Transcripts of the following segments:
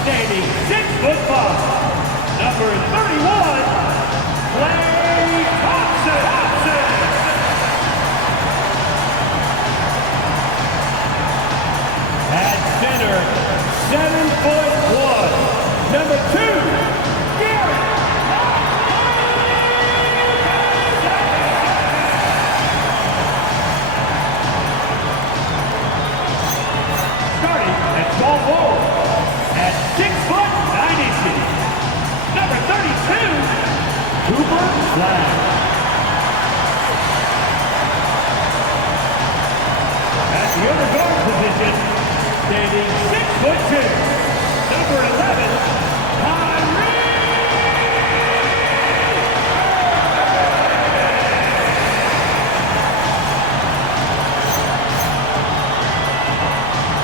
Standing 6'5", number 31, Klay Thompson. At center, 7'1", number 2, Gary. Starting at small forward, at 6'9", number 32, Cooper Flag. At the other guard position, standing 6'2", number 11, Kyrie.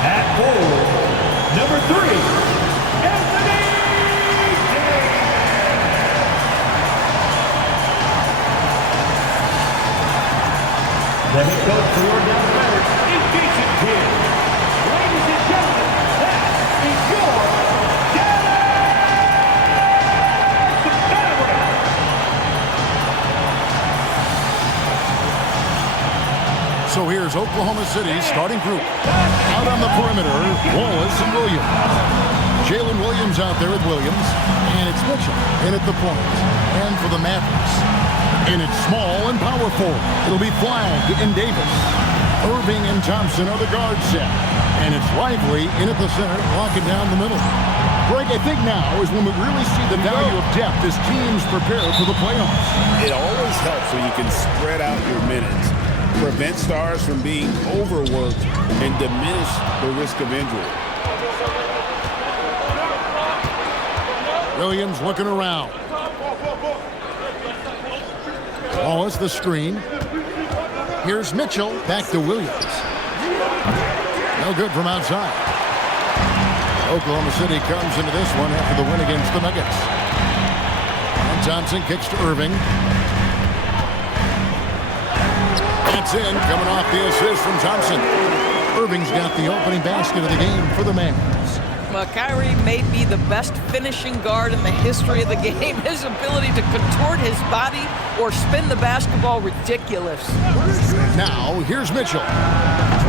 At forward, number 3, Anthony Davis. The head coach for your Dallas Mavericks is Jayson Tatum. Ladies and gentlemen, that is your Dallas Mavericks. So here's Oklahoma City's starting group. Out on the perimeter, Wallace and Williams. Jalen Williams out there with Williams. And it's Mitchell in at the point. And for the Mavericks, and it's small and power forward. It'll be Flag and Davis. Irving and Thompson are the guard set. And it's Lively in at the center, locking down the middle. Greg, I think now is when we really see the value of depth as teams prepare for the playoffs. It always helps when you can spread out your minutes, prevent stars from being overworked, and diminish the risk of injury. Williams looking around. Wallace the screen. Here's Mitchell, back to Williams. No good from outside. Oklahoma City comes into this one after the win against the Nuggets. And Thompson kicks to Irving. That's in, coming off the assist from Thompson. Irving's got the opening basket of the game for the Mavs. Well, Kyrie may be the best finishing guard in the history of the game. His ability to contort his body or spin the basketball, ridiculous. Now, here's Mitchell.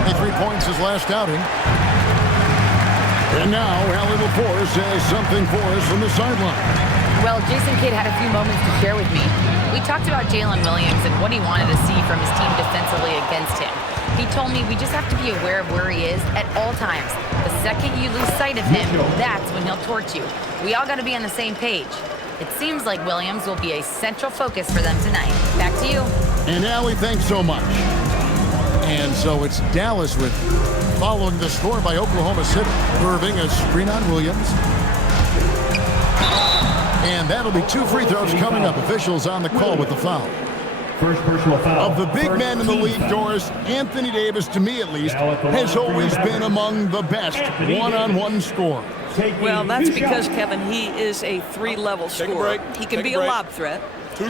23 points his last outing. And now, Allie LaForce has something for us from the sideline. Well, Jason Kidd had a few moments to share with me. We talked about Jalen Williams and what he wanted to see from his team defensively against him. He told me we just have to be aware of where he is at all times. The second you lose sight of him, that's when he'll torch you. We all got to be on the same page. It seems like Williams will be a central focus for them tonight. Back to you. And Allie, thanks so much. And so it's Dallas with following the score by Oklahoma City. Irving a screen on Williams. And that'll be 2 free throws coming up. Officials on the call with the foul. First personal foul. Of the big men in the league, Doris, Anthony Davis, to me at least, has always been among the best one-on-one scorers. Well, that's because, Kevin, he is a 3-level scorer. He can be a lob threat.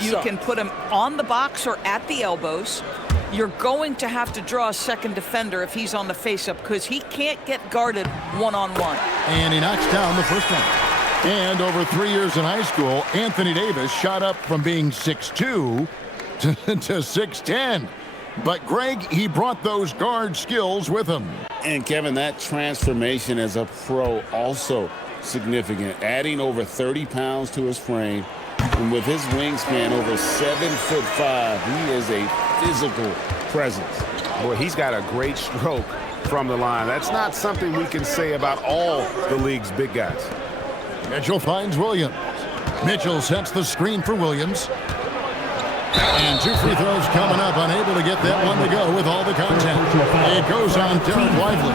You can put him on the box or at the elbows. You're going to have to draw a second defender if he's on the face-up because he can't get guarded one-on-one. And he knocks down the first one. And over 3 years in high school, Anthony Davis shot up from being 6'2" to 6'10". But Greg, he brought those guard skills with him. And Kevin, that transformation as a pro also significant, adding over 30 pounds to his frame. And with his wingspan over 7'5", he is a physical presence. Boy, he's got a great stroke from the line. That's not something we can say about all the league's big guys. Mitchell finds Williams. Mitchell sets the screen for Williams. And 2 free throws coming up, unable to get that one to go with all the content. It goes on Derek Lively.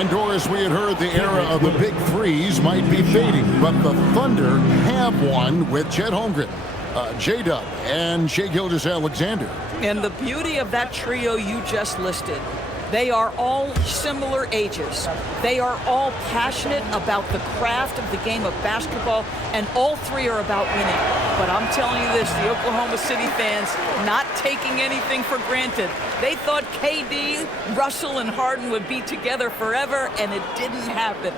And Doris, we had heard the era of the big threes might be fading, but the Thunder have one with Chet Holmgren, J-Dub, and Shai Gilgeous-Alexander. And the beauty of that trio you just listed, they are all similar ages. They are all passionate about the craft of the game of basketball, and all 3 are about winning. But I'm telling you this, the Oklahoma City fans not taking anything for granted. They thought KD, Russell, and Harden would be together forever, and it didn't happen.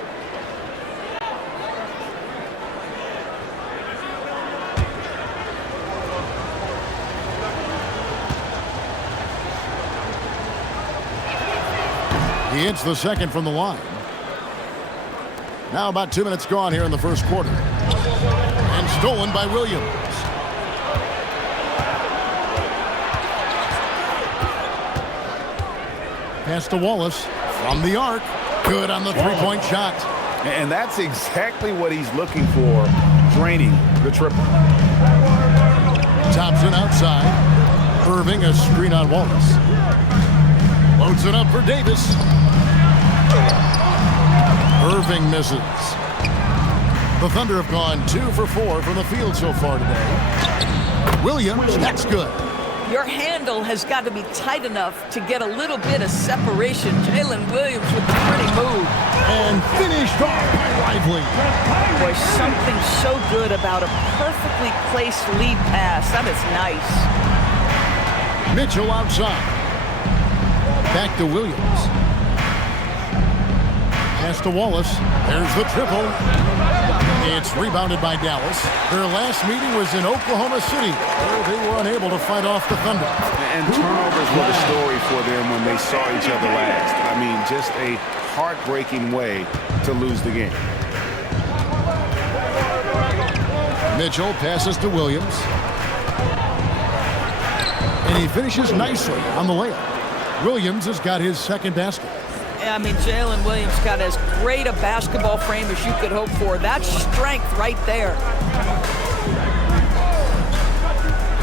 He hits the second from the line. Now about 2 minutes gone here in the first quarter. And stolen by Williams. Pass to Wallace from the arc. Good on the three-point shot. And that's exactly what he's looking for, draining the triple. Thompson outside. Irving a screen on Wallace. Loads it up for Davis. Irving misses. The Thunder have gone 2 for 4 from the field so far today. Williams, that's good. Your handle has got to be tight enough to get a little bit of separation. Jalen Williams with a pretty move. And finished off by Lively. Boy, something so good about a perfectly placed lead pass. That is nice. Mitchell outside. Back to Williams. Pass to Wallace. There's the triple. It's rebounded by Dallas. Their last meeting was in Oklahoma City, where they were unable to fight off the Thunder. And turnovers were the story for them when they saw each other last. I mean, just a heartbreaking way to lose the game. Mitchell passes to Williams. And he finishes nicely on the layup. Williams has got his second basket. I mean, Jalen Williams got as great a basketball frame as you could hope for. That's strength right there.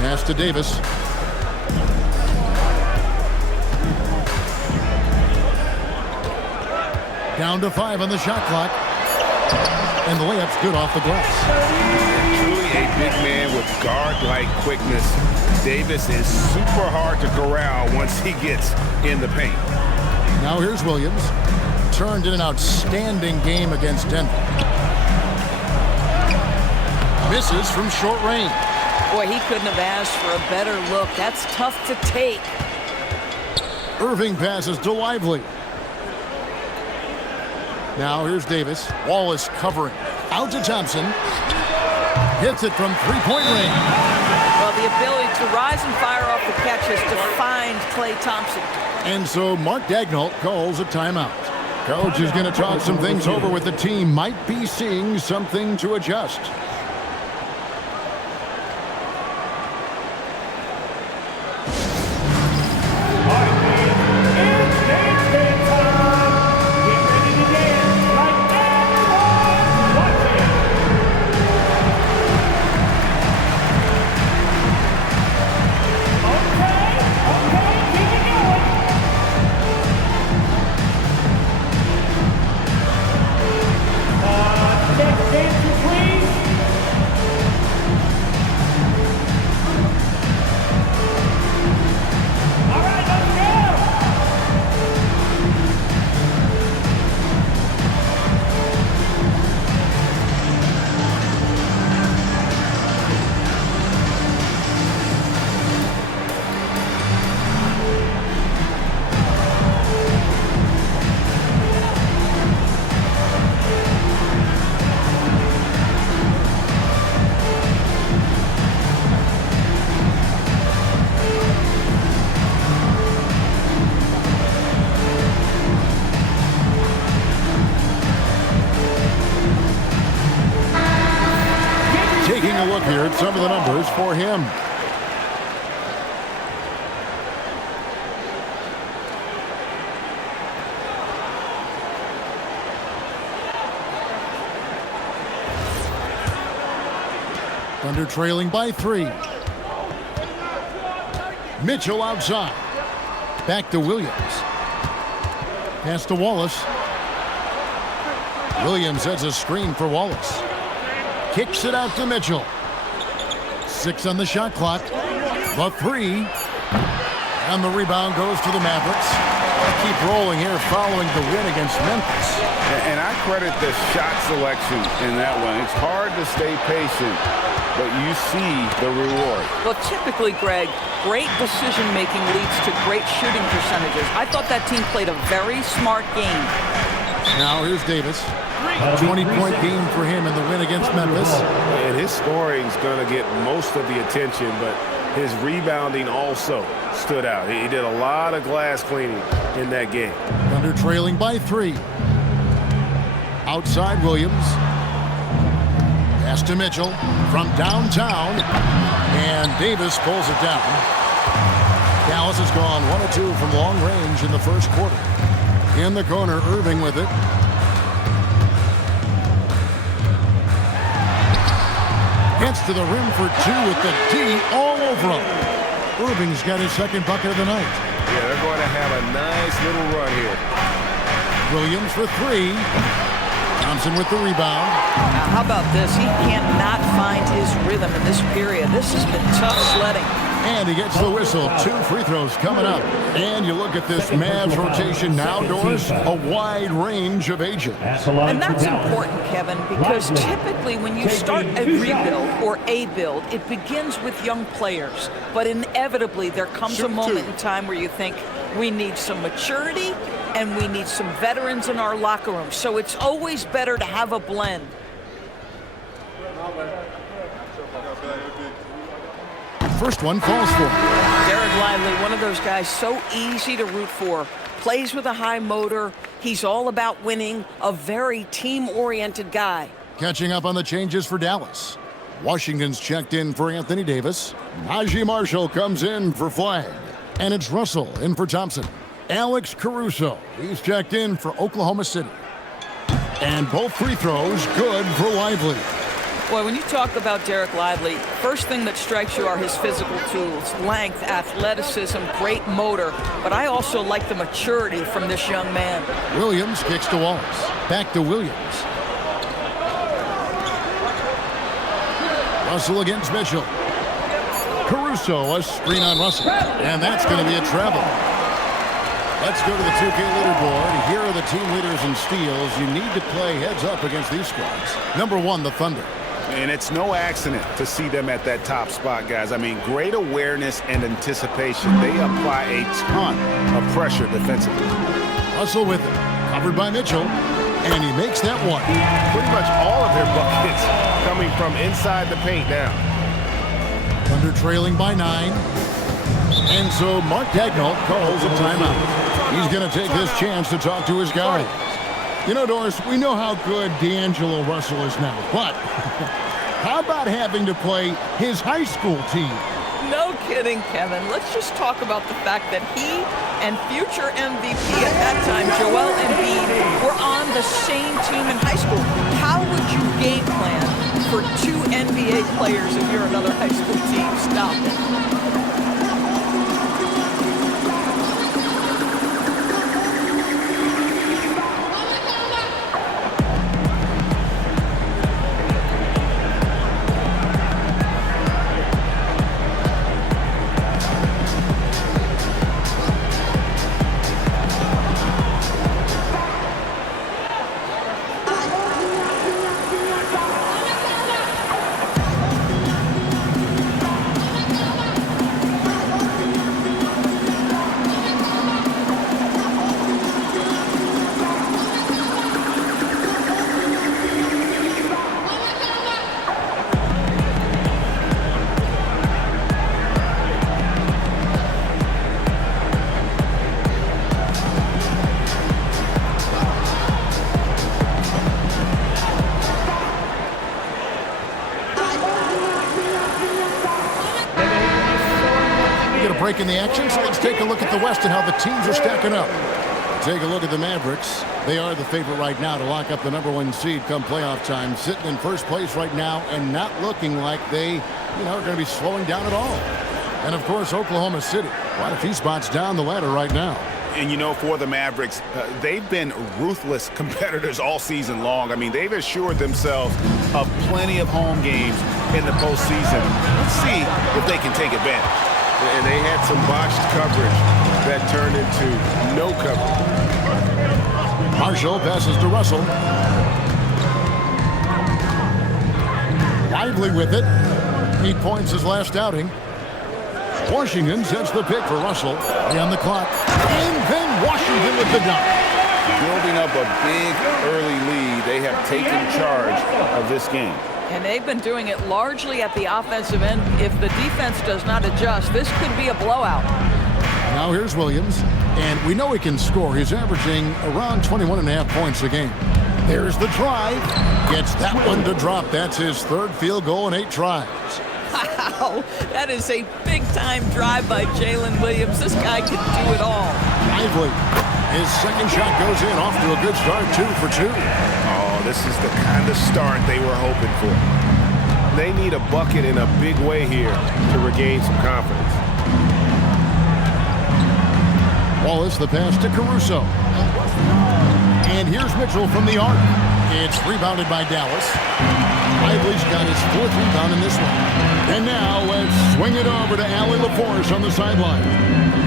Pass to Davis. Down to 5 on the shot clock. And the layup's good off the glass. Truly a big man with guard-like quickness. Davis is super hard to corral once he gets in the paint. Now here's Williams. Turned in an outstanding game against Denver. Misses from short range. Boy, he couldn't have asked for a better look. That's tough to take. Irving passes to Lively. Now here's Davis. Wallace covering. Out to Thompson. Hits it from three-point range. Well, the ability to rise and fire off the catches defined Klay Thompson. And so Mark Daigneault calls a timeout. Coach is going to talk some things over with the team. Might be seeing something to adjust. Taking a look here at some of the numbers for him. Thunder trailing by 3. Mitchell outside. Back to Williams. Pass to Wallace. Williams has a screen for Wallace. Kicks it out to Mitchell. 6 on the shot clock. The 3. And the rebound goes to the Mavericks. Keep rolling here following the win against Memphis. And I credit the shot selection in that one. It's hard to stay patient, but you see the reward. Well, typically, Greg, great decision-making leads to great shooting percentages. I thought that team played a very smart game. Now here's Davis. 20-point game for him in the win against Memphis. And his scoring is going to get most of the attention, but his rebounding also stood out. He did a lot of glass cleaning in that game. Thunder trailing by 3. Outside Williams. Pass to Mitchell from downtown. And Davis pulls it down. Dallas has gone 1 of 2 from long range in the first quarter. In the corner, Irving with it. Gets to the rim for 2 with the D all over him. Irving's got his second bucket of the night. Yeah, they're going to have a nice little run here. Williams for 3. Thompson with the rebound. Now, how about this? He cannot find his rhythm in this period. This has been tough sledding. And he gets the whistle. 2 free throws coming up. And you look at this Mavs rotation now, Doris, a wide range of ages. And that's important, Kevin, because typically when you start a rebuild or a build, it begins with young players. But inevitably, there comes a moment in time where you think we need some maturity and we need some veterans in our locker room. So it's always better to have a blend. First one falls for him. Derek Lively, one of those guys so easy to root for. Plays with a high motor. He's all about winning. A very team-oriented guy. Catching up on the changes for Dallas. Washington's checked in for Anthony Davis. Najee Marshall comes in for Flag. And it's Russell in for Thompson. Alex Caruso, he's checked in for Oklahoma City. And both free throws good for Lively. Boy, when you talk about Derek Lively, first thing that strikes you are his physical tools, length, athleticism, great motor. But I also like the maturity from this young man. Williams kicks to Wallace. Back to Williams. Russell against Mitchell. Caruso, a screen on Russell. And that's going to be a travel. Let's go to the 2K leaderboard. Here are the team leaders in steals. You need to play heads up against these squads. Number 1, the Thunder. And it's no accident to see them at that top spot, guys. I mean, great awareness and anticipation. They apply a ton of pressure defensively. Russell with it. Covered by Mitchell. And he makes that one. Pretty much all of their buckets coming from inside the paint now. Thunder trailing by 9. And so Mark Dagnall calls a timeout. He's going to take this chance to talk to his guys. You know, Doris, we know how good D'Angelo Russell is now, but how about having to play his high school team? No kidding, Kevin. Let's just talk about the fact that he and future MVP at that time, Joel Embiid, were on the same team in high school. How would you game plan for 2 NBA players if you're another high school team? Stop it. Break in the action, so let's take a look at the West and how the teams are stacking up. Take a look at the Mavericks. They are the favorite right now to lock up the number 1 seed come playoff time, sitting in first place right now and not looking like they, are going to be slowing down at all. And of course, Oklahoma City, quite a few spots down the ladder right now. And for the Mavericks, they've been ruthless competitors all season long. I mean, they've assured themselves of plenty of home games in the postseason. Let's see if they can take advantage. And they had some botched coverage that turned into no coverage. Marshall passes to Russell. Lively with it. 8 points his last outing. Washington sets the pick for Russell. On the clock. And then Washington with the dunk. Building up a big early lead. They have taken charge of this game. And they've been doing it largely at the offensive end. If the defense does not adjust, this could be a blowout. Now here's Williams. And we know he can score. He's averaging around 21.5 points a game. There's the drive. Gets that one to drop. That's his third field goal in 8 tries. Wow, that is a big-time drive by Jalen Williams. This guy can do it all. Lively. His second shot goes in. Off to a good start, 2 for 2. Oh, this is the kind of start they were hoping for. They need a bucket in a big way here to regain some confidence. Wallace, the pass to Caruso. And here's Mitchell from the arc. It's rebounded by Dallas. Lively's got his 4th rebound in this one. And now let's swing it over to Allie LaForce on the sideline.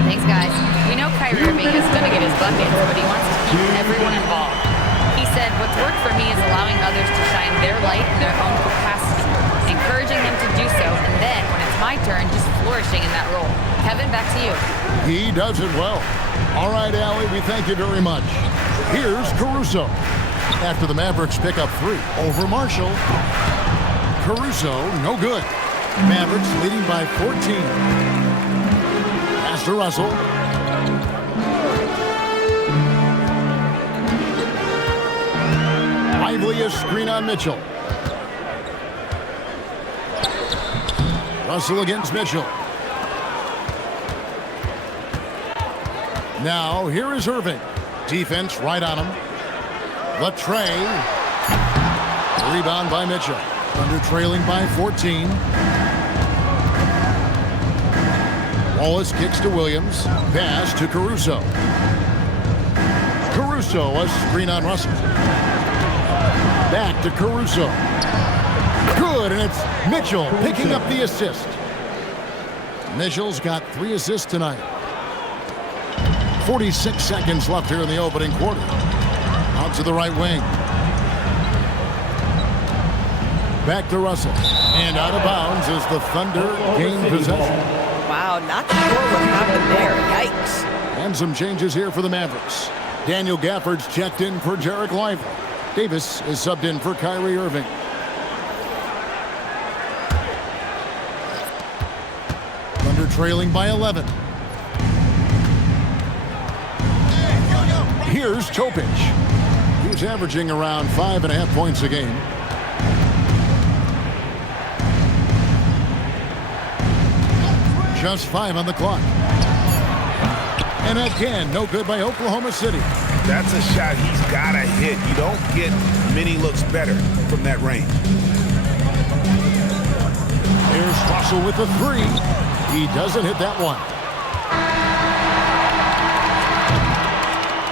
Thanks, guys. We know Kyrie Irving is going to get his buckets, but he wants to keep everyone involved. He said, what's worked for me is allowing others to shine their light in their own capacity, encouraging them to do so, and then, when it's my turn, just flourishing in that role. Kevin, back to you. He does it well. All right, Allie, we thank you very much. Here's Caruso. After the Mavericks pick up 3 over Marshall. Caruso, no good. Mavericks leading by 14. Pass to Russell. Lively, a screen on Mitchell. Russell against Mitchell. Now, here is Irving. Defense right on him. The tray. Rebound by Mitchell. Thunder trailing by 14. Wallace kicks to Williams. Pass to Caruso. Caruso, a screen on Russell. Back to Caruso. Good, and it's Mitchell picking up the assist. Mitchell's got 3 assists tonight. 46 seconds left here in the opening quarter. Out to the right wing. Back to Russell. And out of bounds as the Thunder gain possession. Wow, not sure what happened there. Yikes. And some changes here for the Mavericks. Daniel Gafford's checked in for Jarek Lively. Davis is subbed in for Kyrie Irving. Thunder trailing by 11. Here's Topic. He's averaging around 5.5 points a game. Just 5 on the clock. And again, no good by Oklahoma City. That's a shot he's got to hit. You don't get many looks better from that range. Here's Russell with the 3. He doesn't hit that one.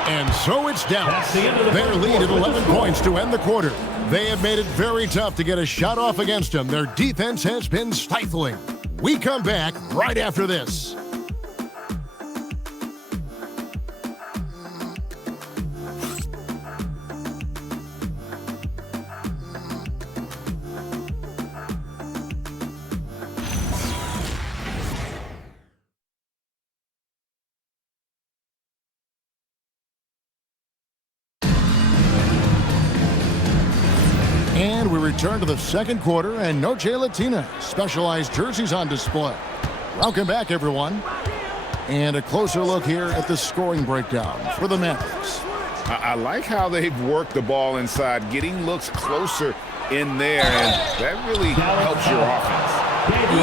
And so it's Dallas. Their lead at 11 points to end the quarter. They have made it very tough to get a shot off against them. Their defense has been stifling. We come back right after this. And we return to the second quarter, and Noche Latina specialized jerseys on display. Welcome back, everyone. And a closer look here at the scoring breakdown for the Mavericks. I like how they've worked the ball inside, getting looks closer in there, and that really helps your offense.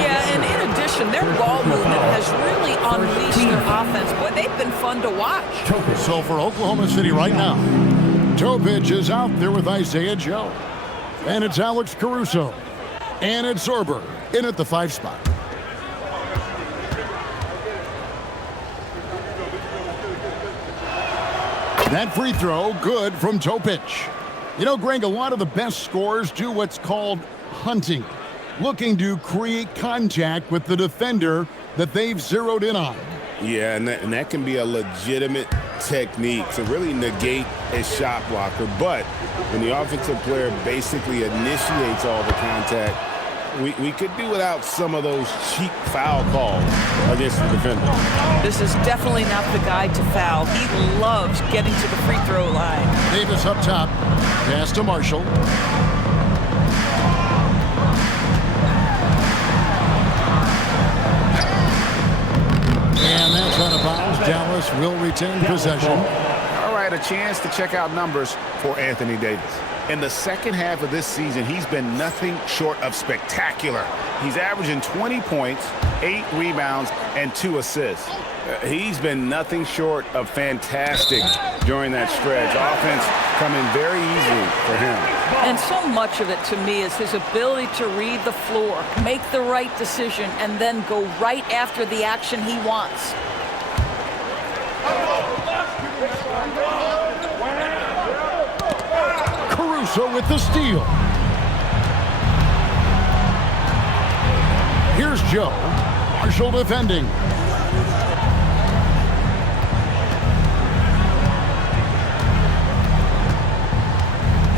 Yeah, and in addition, their ball movement has really unleashed their offense. Boy, they've been fun to watch. So for Oklahoma City right now, Topic is out there with Isaiah Joe. And it's Alex Caruso. And it's Sorber in at the 5 spot. That free throw, good from Topic. You know, Greg, a lot of the best scorers do what's called hunting, looking to create contact with the defender that they've zeroed in on. Yeah, and that can be a legitimate technique to really negate a shot blocker. But when the offensive player basically initiates all the contact, we could do without some of those cheap foul calls against the defender. This is definitely not the guy to foul. He loves getting to the free throw line. Davis up top. Pass to Marshall. And that's out of bounds. Dallas will retain possession. All right, a chance to check out numbers for Anthony Davis. In the second half of this season, he's been nothing short of spectacular. He's averaging 20 points, 8 rebounds, and 2 assists. He's been nothing short of fantastic during that stretch. Offense coming very easily for him. And so much of it, to me, is his ability to read the floor, make the right decision, and then go right after the action he wants. Caruso with the steal. Here's Joe. Marshall defending.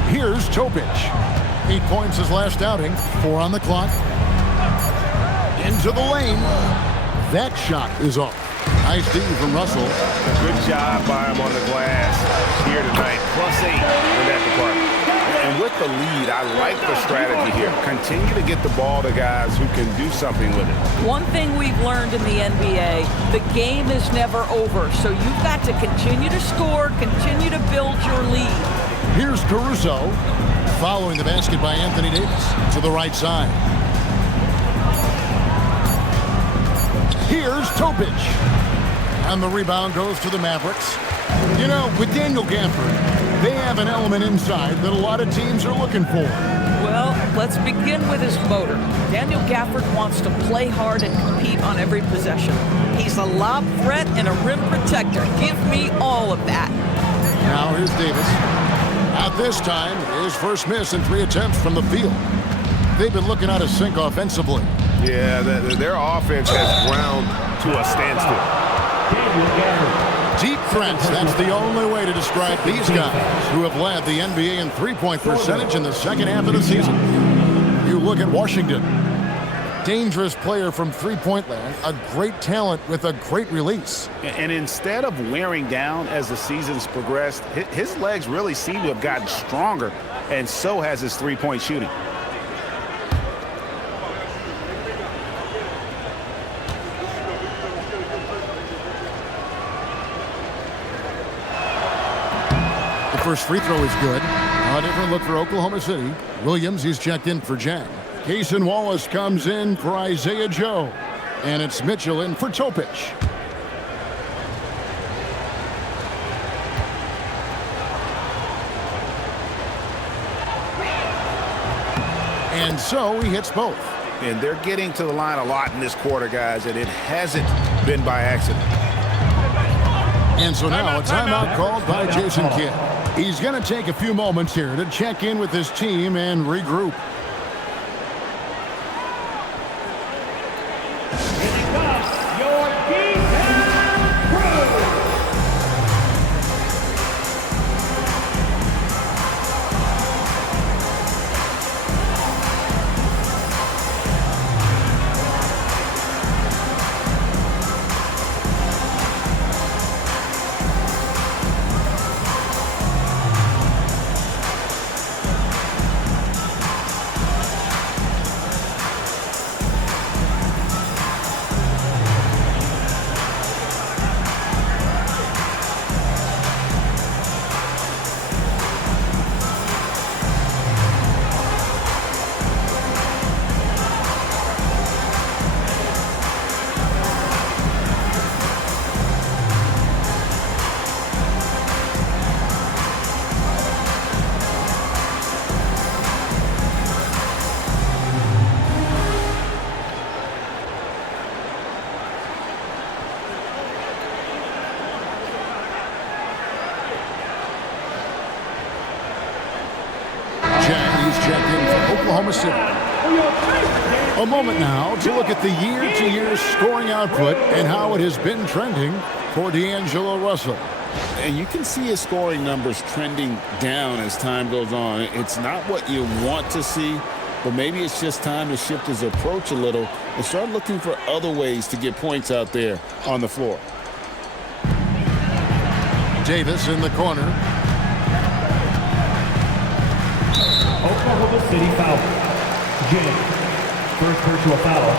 Here's Topic. 8 points his last outing. 4 on the clock. Into the lane. That shot is off. Nice D from Russell. Good job by him on the glass here tonight. +8 in that department. And with the lead, I like the strategy here. Continue to get the ball to guys who can do something with it. One thing we've learned in the NBA, the game is never over. So you've got to continue to score, continue to build your lead. Here's Caruso. Following the basket by Anthony Davis to the right side. Here's Topic. And the rebound goes to the Mavericks. You know, with Daniel Gafford, they have an element inside that a lot of teams are looking for. Well, let's begin with his motor. Daniel Gafford wants to play hard and compete on every possession. He's a lob threat and a rim protector. Give me all of that. Now here's Davis. At this time, his first miss in 3 attempts from the field. They've been looking out of sync offensively. Yeah, their offense has ground to a standstill. Deep threats, that's the only way to describe these guys who have led the NBA in three-point percentage in the second half of the season. You look at Washington. Dangerous player from three-point land, a great talent with a great release. And instead of wearing down as the season's progressed, his legs really seem to have gotten stronger, and so has his three-point shooting. First free throw is good. A different look for Oklahoma City. Williams, he's checked in for Jan. Cason Wallace comes in for Isaiah Joe. And it's Mitchell in for Topic. And so he hits both. And they're getting to the line a lot in this quarter, guys, and it hasn't been by accident. And so now a timeout called by Jason Kidd. He's going to take a few moments here to check in with his team and regroup. Oklahoma City. A moment now to look at the year-to-year scoring output and how it has been trending for D'Angelo Russell. And you can see his scoring numbers trending down as time goes on. It's not what you want to see, but maybe it's just time to shift his approach a little and start looking for other ways to get points out there on the floor. Davis in the corner. Oklahoma City foul. Jim, first personal foul,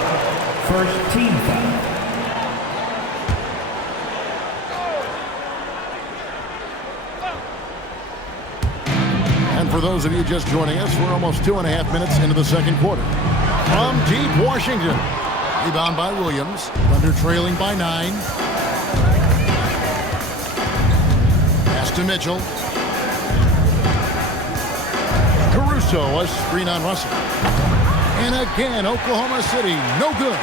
first team foul. for those of you just joining us, we're almost 2.5 minutes into the second quarter. From deep Washington. Rebound by Williams. Thunder trailing by 9. Pass to Mitchell. Caruso, a screen on Russell. And again, Oklahoma City, no good.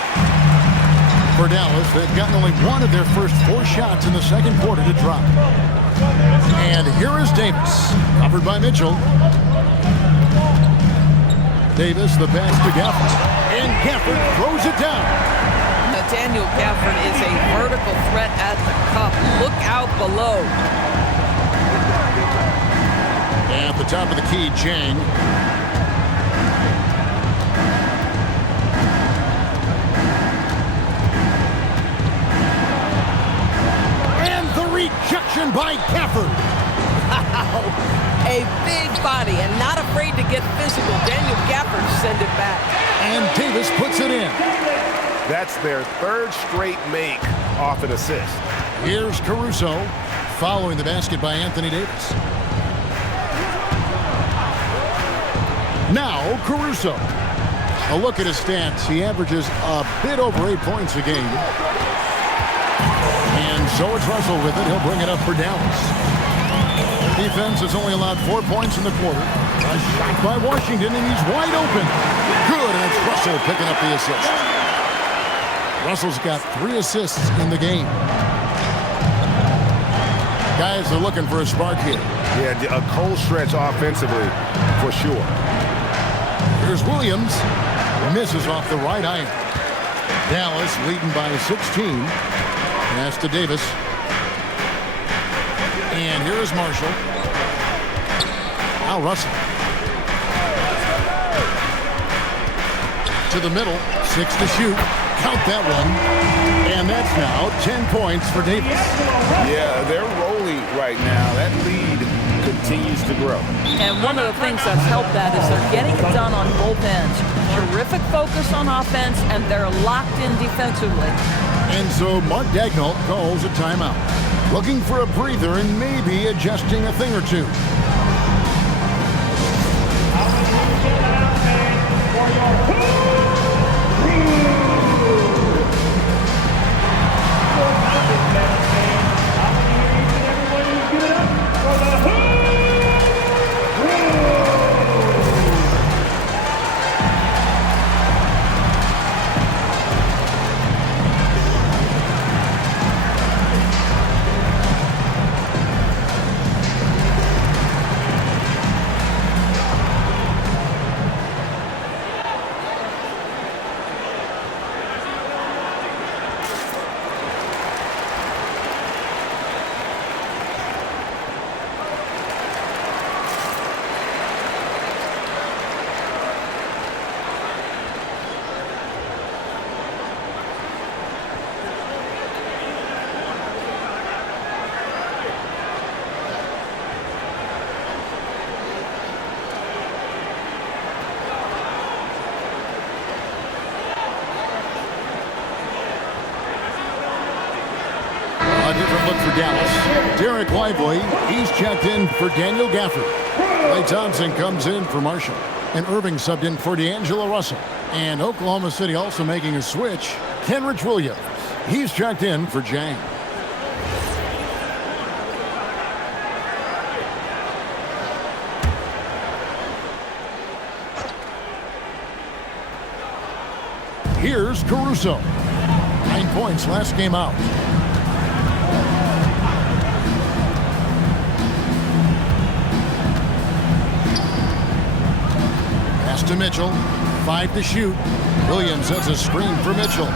For Dallas, they've gotten only one of their first 4 shots in the second quarter to drop. And here is Davis, covered by Mitchell. Davis, the pass to Gafford. And Gafford throws it down. Nathaniel Gafford is a vertical threat at the cup. Look out below. At the top of the key, Chang. And the rejection by Gafford. Wow. A big body and not afraid to get physical. Daniel Gafford send it back. And Davis puts it in. That's their 3rd straight make off an assist. Here's Caruso following the basket by Anthony Davis. Now Caruso. A look at his stats. He averages a bit over 8 points a game. And so it's Russell with it. He'll bring it up for Dallas. Defense has only allowed 4 points in the quarter. A shot by Washington, and he's wide open. Good, and it's Russell picking up the assist. Russell's got 3 assists in the game. Guys are looking for a spark here. Yeah, a cold stretch offensively, for sure. Here's Williams. Misses off the right iron. Dallas leading by 16. Pass to Davis. And here is Marshall. Now Russell. To the middle. 6 to shoot. Count that one. And that's now 10 points for Davis. Yeah, they're rolling right now. That lead continues to grow. And one of the things that's helped that is they're getting it done on both ends. Terrific focus on offense, and they're locked in defensively. And so Mark Daigneault calls a timeout. Looking for a breather and maybe adjusting a thing or two. A different look for Dallas. Derek Lively, he's checked in for Daniel Gafford. Klay Thompson comes in for Marshall. And Irving subbed in for D'Angelo Russell. And Oklahoma City also making a switch. Kenrich Williams, he's checked in for Jang. Here's Caruso. 9 points last game out. Pass to Mitchell. 5 to shoot. Williams has a screen for Mitchell.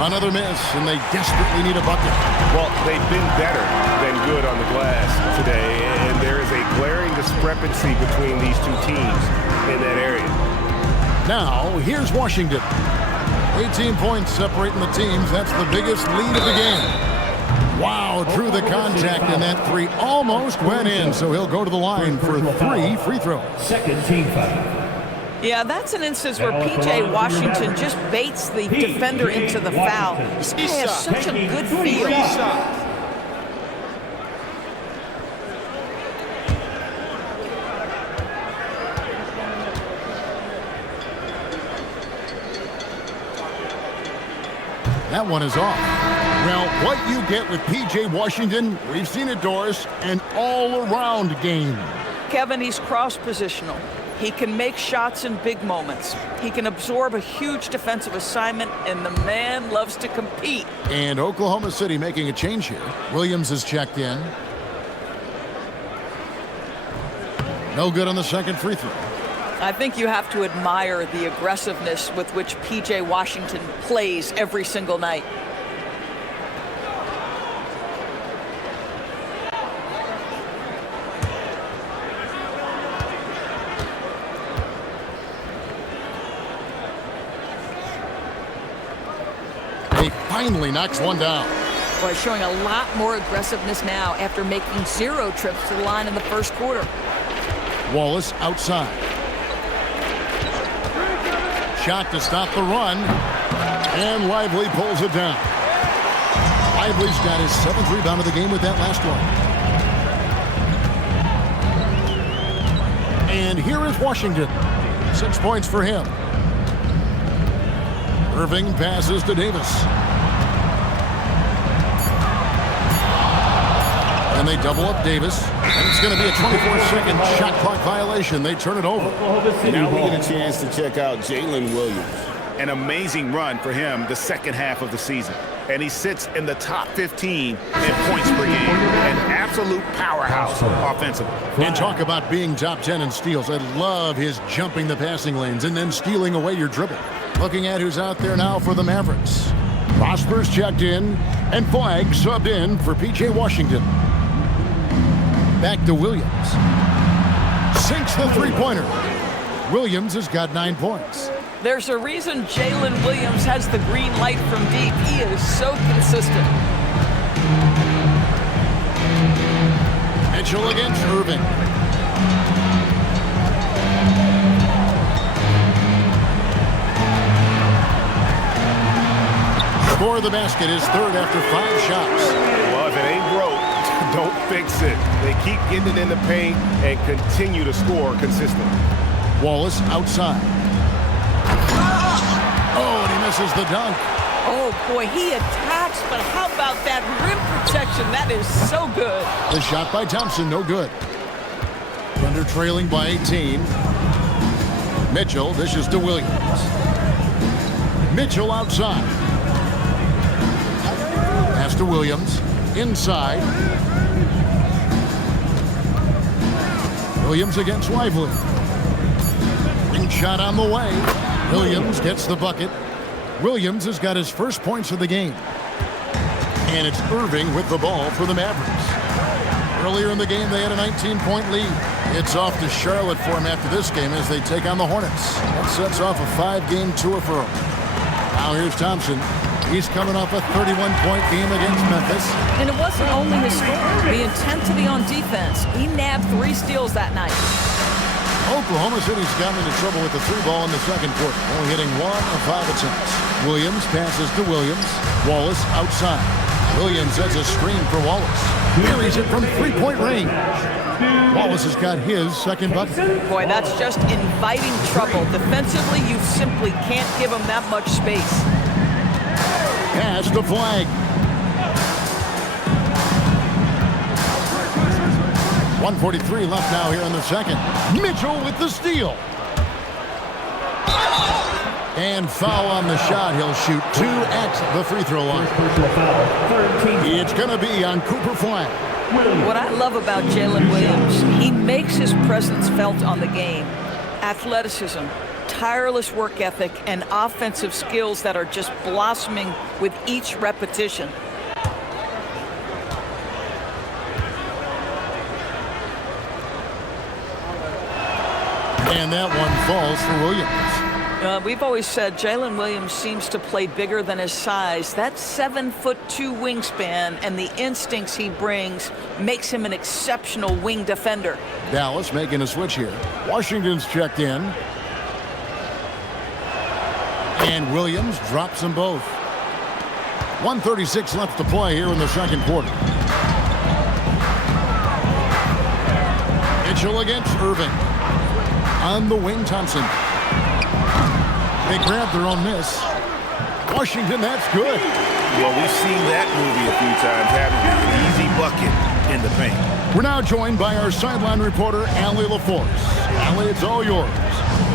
Another miss, and they desperately need a bucket. Well, they've been better than good on the glass today, and there is a glaring discrepancy between these two teams in that area. Now, here's Washington. 18 points separating the teams. That's the biggest lead of the game. Wow, drew the contact, and that 3 almost went in, so he'll go to the line for 3 free throws. Second team foul. Yeah, that's an instance where P.J. Washington just baits the defender into the foul. This guy has such a good feel. That one is off. Well, what you get with P.J. Washington, we've seen it, Doris, an all-around game. Kevin, he's cross-positional. He can make shots in big moments. He can absorb a huge defensive assignment, and the man loves to compete. And Oklahoma City making a change here. Williams is checked in. No good on the second free throw. I think you have to admire the aggressiveness with which P.J. Washington plays every single night. He finally knocks one down. Boy, showing a lot more aggressiveness now after making 0 trips to the line in the first quarter. Wallace outside. Shot to stop the run. And Lively pulls it down. Lively's got his 7th rebound of the game with that last one. And here is Washington. 6 points for him. Irving passes to Davis. And they double up Davis. And it's going to be a 24-second shot clock violation. They turn it over. Now we get a chance to check out Jalen Williams. An amazing run for him the second half of the season. And he sits in the top 15 in points per game. An absolute powerhouse offensively. And talk about being top 10 in steals. I love his jumping the passing lanes and then stealing away your dribble. Looking at who's out there now for the Mavericks. Prosper's checked in, and Flagg subbed in for P.J. Washington. Back to Williams. Sinks the three-pointer. Williams has got 9 points. There's a reason Jalen Williams has the green light from deep. He is so consistent. Mitchell against Irving. Score the basket is 3rd after 5 shots. Well, if it ain't broke, don't fix it. They keep getting it in the paint and continue to score consistently. Wallace outside. Oh, and he misses the dunk. Oh, boy, he attacks, but how about that rim protection? That is so good. The shot by Thompson, no good. Thunder trailing by 18. Mitchell dishes to Williams. Mitchell outside. Pass to Williams. Inside. Williams against Lively. Ring shot on the way. Williams gets the bucket. Williams has got his first points of the game. And it's Irving with the ball for the Mavericks. Earlier in the game, they had a 19-point lead. It's off to Charlotte for him after this game as they take on the Hornets. That sets off a 5-game tour for him. Now here's Thompson. He's coming off a 31-point game against Memphis. And it wasn't only his score, the intensity on defense. He nabbed 3 steals that night. Oklahoma City's gotten into trouble with the 3-ball in the second quarter, only hitting 1 of 5 attempts. Williams passes to Williams. Wallace outside. Williams has a screen for Wallace. Carries it from 3-point range. Wallace has got his second bucket. Boy, that's just inviting trouble. Defensively, you simply can't give him that much space. Pass to Flagg. 1:43 left now here in the second. Mitchell with the steal. And foul on the shot. He'll shoot 2 at the free throw line. It's going to be on Cooper Flagg. What I love about Jalen Williams, he makes his presence felt on the game. Athleticism, tireless work ethic, and offensive skills that are just blossoming with each repetition. And that one falls for Williams. We've always said Jalen Williams seems to play bigger than his size. That 7'2" wingspan and the instincts he brings makes him an exceptional wing defender. Dallas making a switch here. Washington's checked in. And Williams drops them both. 1:36 left to play here in the second quarter. Mitchell against Irving. On the wing, Thompson. They grab their own miss. Washington, that's good. Well, we've seen that movie a few times, haven't we? An easy bucket in the paint. We're now joined by our sideline reporter, Allie LaForce. Allie, it's all yours.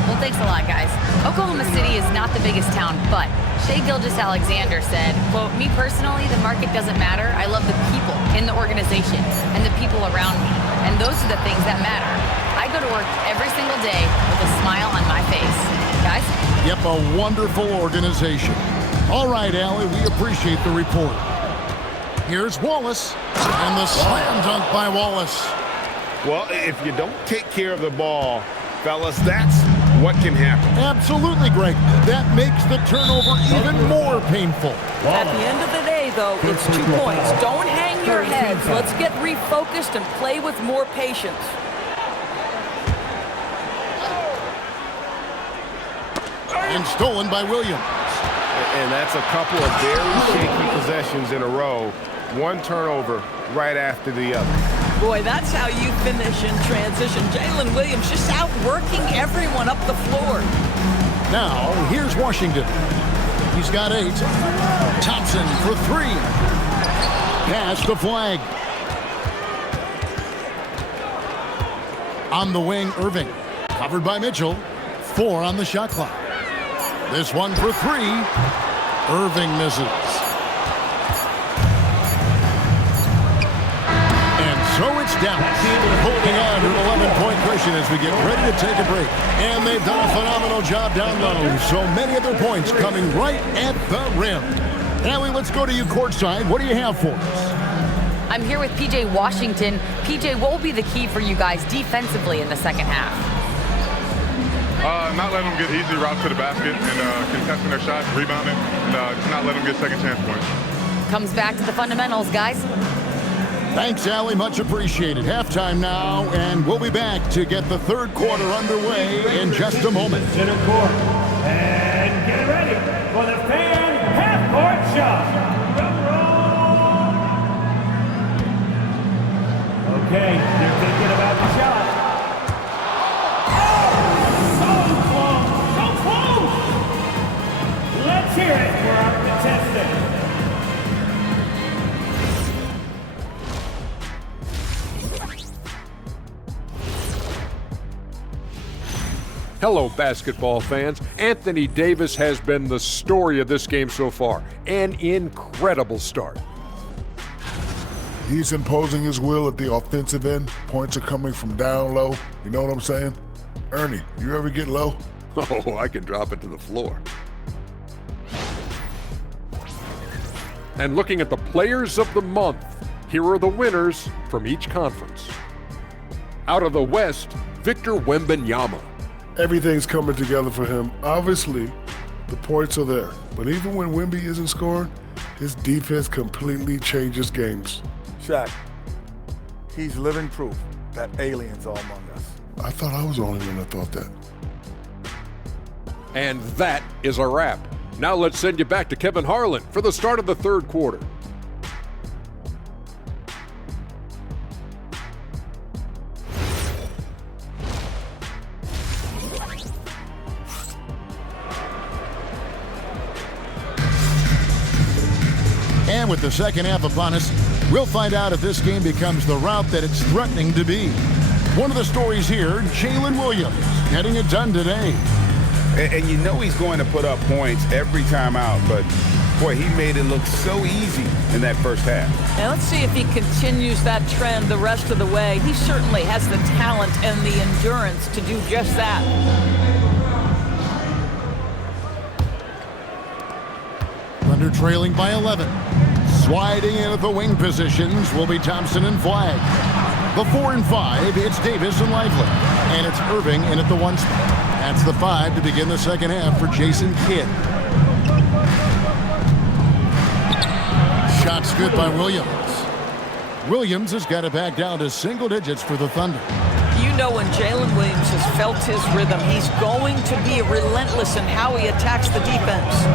Well, thanks a lot, guys. Oklahoma City is not the biggest town, but Shai Gilgeous-Alexander said, quote, "Me personally, the market doesn't matter. I love the people in the organization and the people around me. And those are the things that matter. I go to work every single day with a smile on my face." Guys? Yep, a wonderful organization. All right, Allie, we appreciate the report. Here's Wallace, and the slam dunk by Wallace. Well, if you don't take care of the ball, fellas, that's what can happen. Absolutely, Greg. That makes the turnover even more painful. At the end of the day, though, it's 2 points. Don't hang your heads. Let's get refocused and play with more patience. And stolen by Williams. And that's a couple of very shaky possessions in a row. One turnover right after the other. Boy, that's how you finish in transition. Jalen Williams just outworking everyone up the floor. Now, here's Washington. He's got 8. Thompson for 3. Pass the flag. On the wing, Irving. Covered by Mitchell. 4 on the shot clock. This one for 3. Irving misses. And so it's Dallas holding on to an 11-point cushion as we get ready to take a break. And they've done a phenomenal job down low. So many of their points coming right at the rim. Allie, let's go to you courtside. What do you have for us? I'm here with PJ Washington. PJ, what will be the key for you guys defensively in the second half? Not letting them get easy routes to the basket and contesting their shots, rebounding, and just not letting them get second chance points. Comes back to the fundamentals, guys. Thanks, Allie. Much appreciated. Halftime now, and we'll be back to get the third quarter underway in just a moment. Center court. And get ready for the fan half-court shot. Drum roll. Okay, they're thinking about the shot. Let's hear it for our contestant. Hello, basketball fans. Anthony Davis has been the story of this game so far. An incredible start. He's imposing his will at the offensive end. Points are coming from down low. You know what I'm saying? Ernie, you ever get low? Oh, I can drop it to the floor. And looking at the players of the month, here are the winners from each conference. Out of the West, Victor Wembanyama. Everything's coming together for him. Obviously, the points are there. But even when Wemby isn't scoring, his defense completely changes games. Shaq, he's living proof that aliens are among us. I thought I was the only one that thought that. And that is a wrap. Now let's send you back to Kevin Harlan for the start of the third quarter. And with the second half upon us, we'll find out if this game becomes the route that it's threatening to be. One of the stories here, Jalen Williams getting it done today. And you know he's going to put up points every time out, but boy, he made it look so easy in that first half. Now let's see if he continues that trend the rest of the way. He certainly has the talent and the endurance to do just that. Thunder trailing by 11. Sliding in at the wing positions will be Thompson and Flagg. The 4 and 5, it's Davis and Lively. And it's Irving in at the 1 spot. That's the 5 to begin the second half for Jason Kidd. Shots good by Williams. Williams has got it back down to single digits for the Thunder. You know when Jalen Williams has felt his rhythm, he's going to be relentless in how he attacks the defense.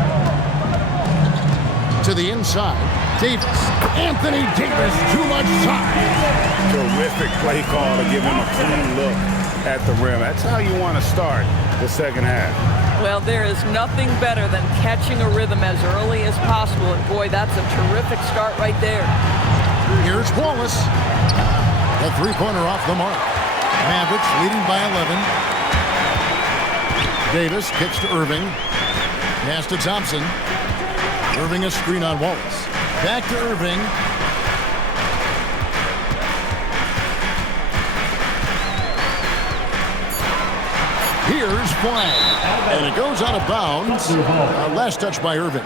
To the inside, Davis. Anthony Davis, too much time. Terrific play call to give him a clean look at the rim. That's how you want to start the second half. Well, there is nothing better than catching a rhythm as early as possible. And boy, that's a terrific start right there. Here's Wallace. The three-pointer off the mark. Mavericks leading by 11. Davis kicks to Irving. Pass to Thompson. Irving a screen on Wallace. Back to Irving. Here's Flag. And it goes out of bounds. Last touch by Irving.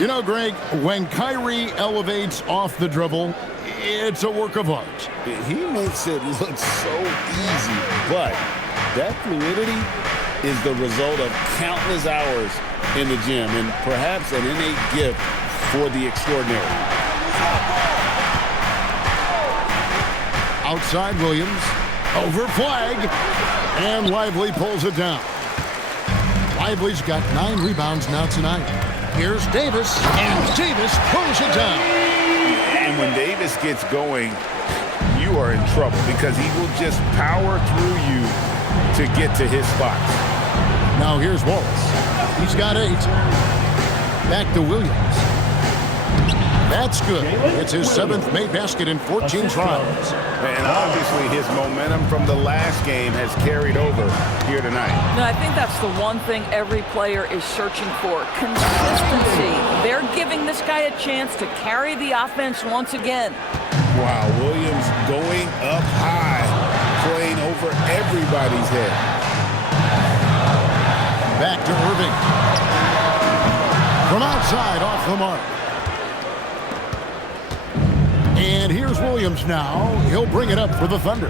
You know, Greg, when Kyrie elevates off the dribble, it's a work of art. He makes it look so easy, but that fluidity is the result of countless hours in the gym and perhaps an innate gift for the extraordinary. Outside Williams, over Flag, and Lively pulls it down. Lively's got 9 rebounds now tonight. Here's Davis, and Davis pulls it down. And when Davis gets going, you are in trouble because he will just power through you to get to his spot. Now here's Wallace. He's got 8. Back to Williams. That's good. It's his 7th made basket in 14 tries. And obviously his momentum from the last game has carried over here tonight. No, I think that's the one thing every player is searching for. Consistency. They're giving this guy a chance to carry the offense once again. Wow, Williams going up high, playing over everybody's head. Back to Irving. From outside, off the mark. And here's Williams now. He'll bring it up for the Thunder.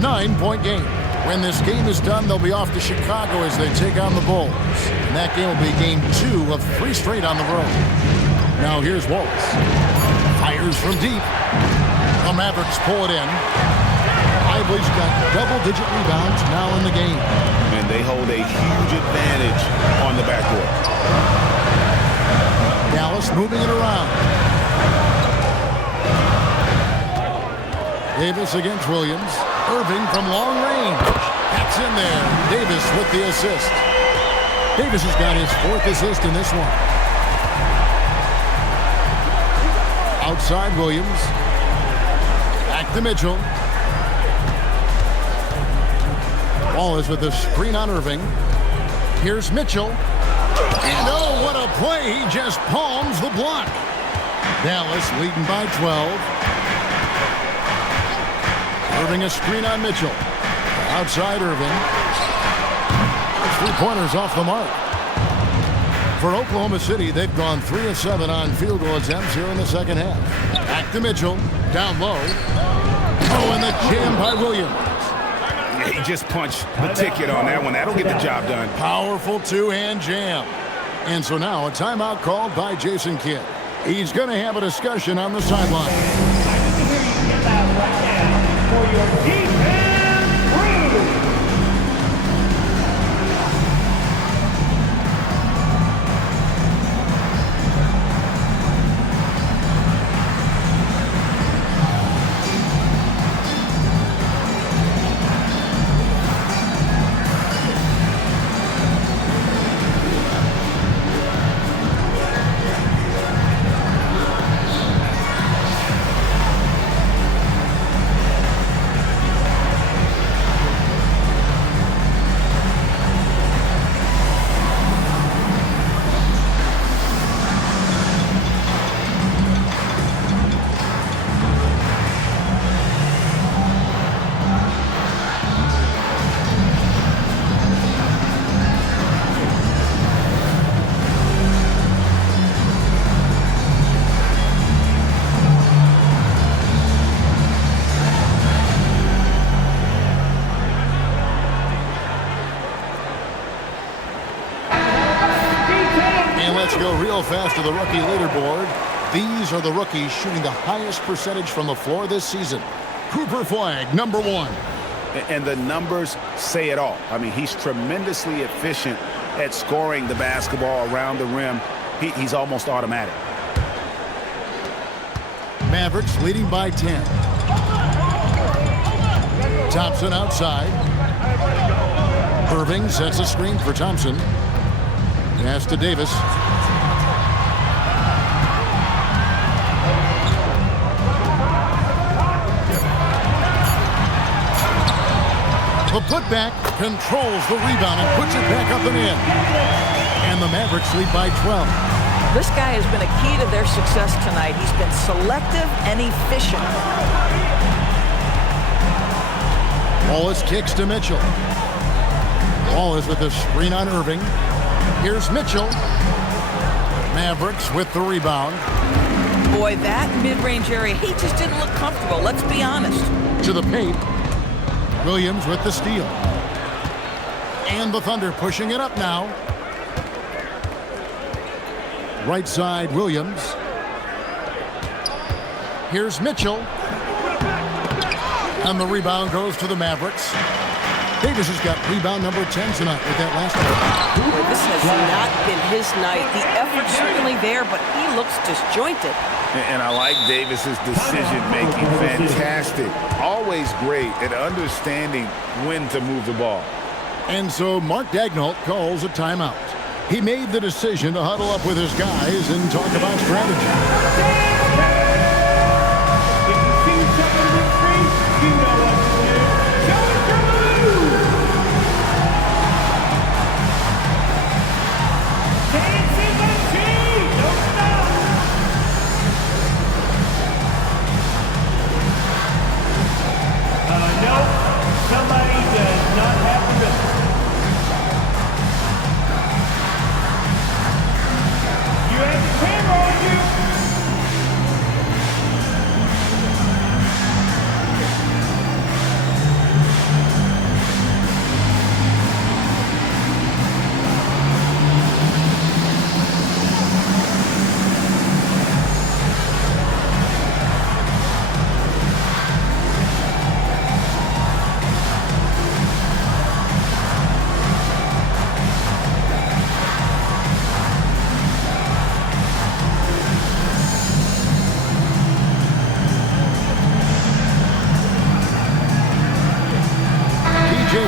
9-point game. When this game is done, they'll be off to Chicago as they take on the Bulls. And that game will be game 2 of 3 straight on the road. Now here's Wallace. Fires from deep. The Mavericks pull it in. Lively's got double-digit rebounds now in the game. And they hold a huge advantage on the backcourt. Dallas moving it around. Davis against Williams. Irving from long range. That's in there. Davis with the assist. Davis has got his 4th assist in this one. Outside Williams. Back to Mitchell. Wallace with the screen on Irving. Here's Mitchell. And oh, what a play. He just palms the block. Dallas leading by 12. Irving a screen on Mitchell. Outside Irving. 3-pointers off the mark. For Oklahoma City, they've gone 3 of 7 on field goal attempts here in the second half. Back to Mitchell. Down low. Oh, and the jam by Williams. He just punched the ticket on that one. That'll get the job done. Powerful 2-hand jam. And so now a timeout called by Jason Kidd. He's going to have a discussion on the sideline. For your defense crew. Go real fast to the rookie leaderboard. These are the rookies shooting the highest percentage from the floor this season. Cooper Flag, number 1. And the numbers say it all. I mean, he's tremendously efficient at scoring the basketball around the rim. He's almost automatic. Mavericks leading by 10. Thompson outside. Irving sets a screen for Thompson. Pass to Davis. The putback controls the rebound and puts it back up and in. And the Mavericks lead by 12. This guy has been a key to their success tonight. He's been selective and efficient. Wallace kicks to Mitchell. Wallace with the screen on Irving. Here's Mitchell. Mavericks with the rebound. Boy, that mid-range area, he just didn't look comfortable. Let's be honest. To the paint. Williams with the steal. And the Thunder pushing it up now. Right side, Williams. Here's Mitchell. And the rebound goes to the Mavericks. Davis has got rebound number 10 tonight with that last one. Boy, this has not been his night. The effort's certainly there, but he looks disjointed. And I like Davis's decision-making. Fantastic. Always great at understanding when to move the ball. And so Mark Daigneault calls a timeout. He made the decision to huddle up with his guys and talk about strategy. If you see something on the screen, you know what to do. Show us your move. Dancing machine, don't stop. No, somebody does not have the rhythm. You have the camera on you.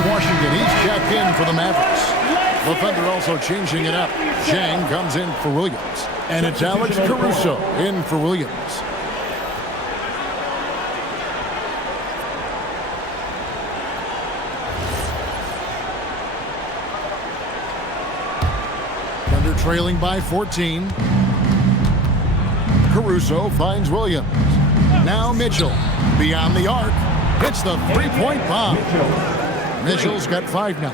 Washington, he's checked in for the Mavericks. The Thunder also changing it up. Zhang comes in for Williams. And it's Alex Caruso in for Williams. Thunder trailing by 14. Caruso finds Williams. Now Mitchell beyond the arc. Hits the three-point bomb. Mitchell's got 5 now.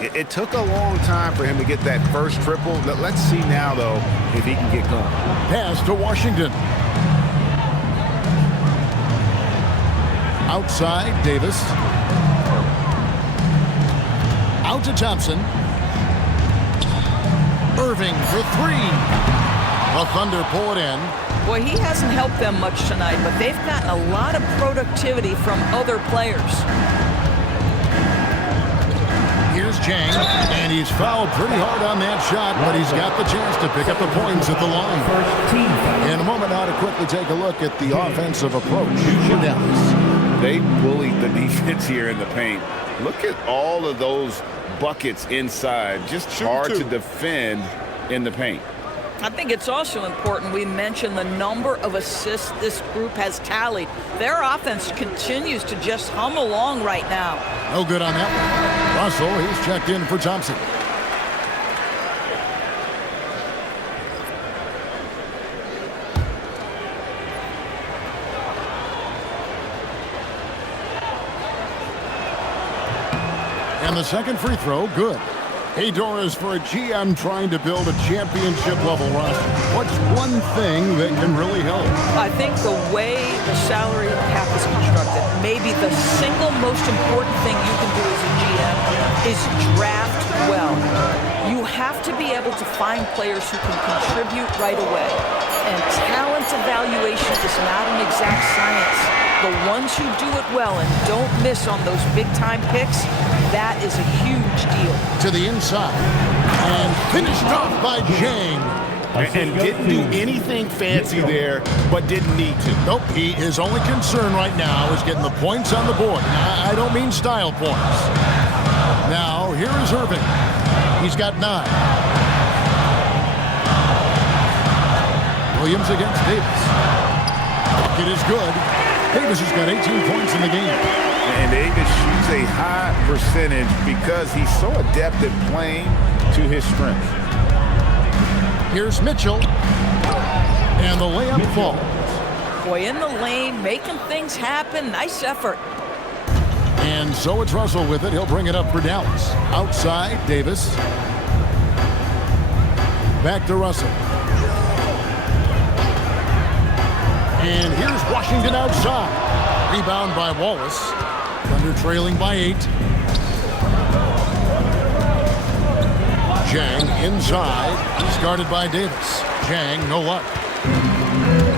It took a long time for him to get that first triple. Let's see now, though, if he can get going. Pass to Washington. Outside, Davis. Out to Thompson. Irving for 3. The Thunder pull it in. Boy, he hasn't helped them much tonight, but they've gotten a lot of productivity from other players. Here's Zhang, and he's fouled pretty hard on that shot, but he's got the chance to pick up the points at the line. In a moment now to quickly take a look at the offensive approach for Dallas. They bullied the defense here in the paint. Look at all of those buckets inside. Just hard to defend in the paint. I think it's also important we mention the number of assists this group has tallied. Their offense continues to just hum along right now. No good on that one. Russell, he's checked in for Thompson. And the second free throw, good. Hey, Doris, for a GM trying to build a championship-level roster, what's one thing that can really help? I think the way the salary cap is constructed, maybe the single most important thing you can do as a GM is draft well. You have to be able to find players who can contribute right away. And talent evaluation is not an exact science. The ones who do it well and don't miss on those big-time picks, that is a huge deal. To the inside. And finished off by Zhang. And didn't do anything fancy there, but didn't need to. Nope, his only concern right now is getting the points on the board. I don't mean style points. Now, here is Irving. He's got 9. Williams against Davis. It is good. Davis has got 18 points in the game. And Davis shoots a high percentage because he's so adept at playing to his strength. Here's Mitchell. And the layup falls. Boy, in the lane, making things happen. Nice effort. And so it's Russell with it. He'll bring it up for Dallas. Outside, Davis. Back to Russell. And here's Washington outside. Rebound by Wallace. Thunder trailing by 8. Jang inside. He's guarded by Davis. Jang, no luck.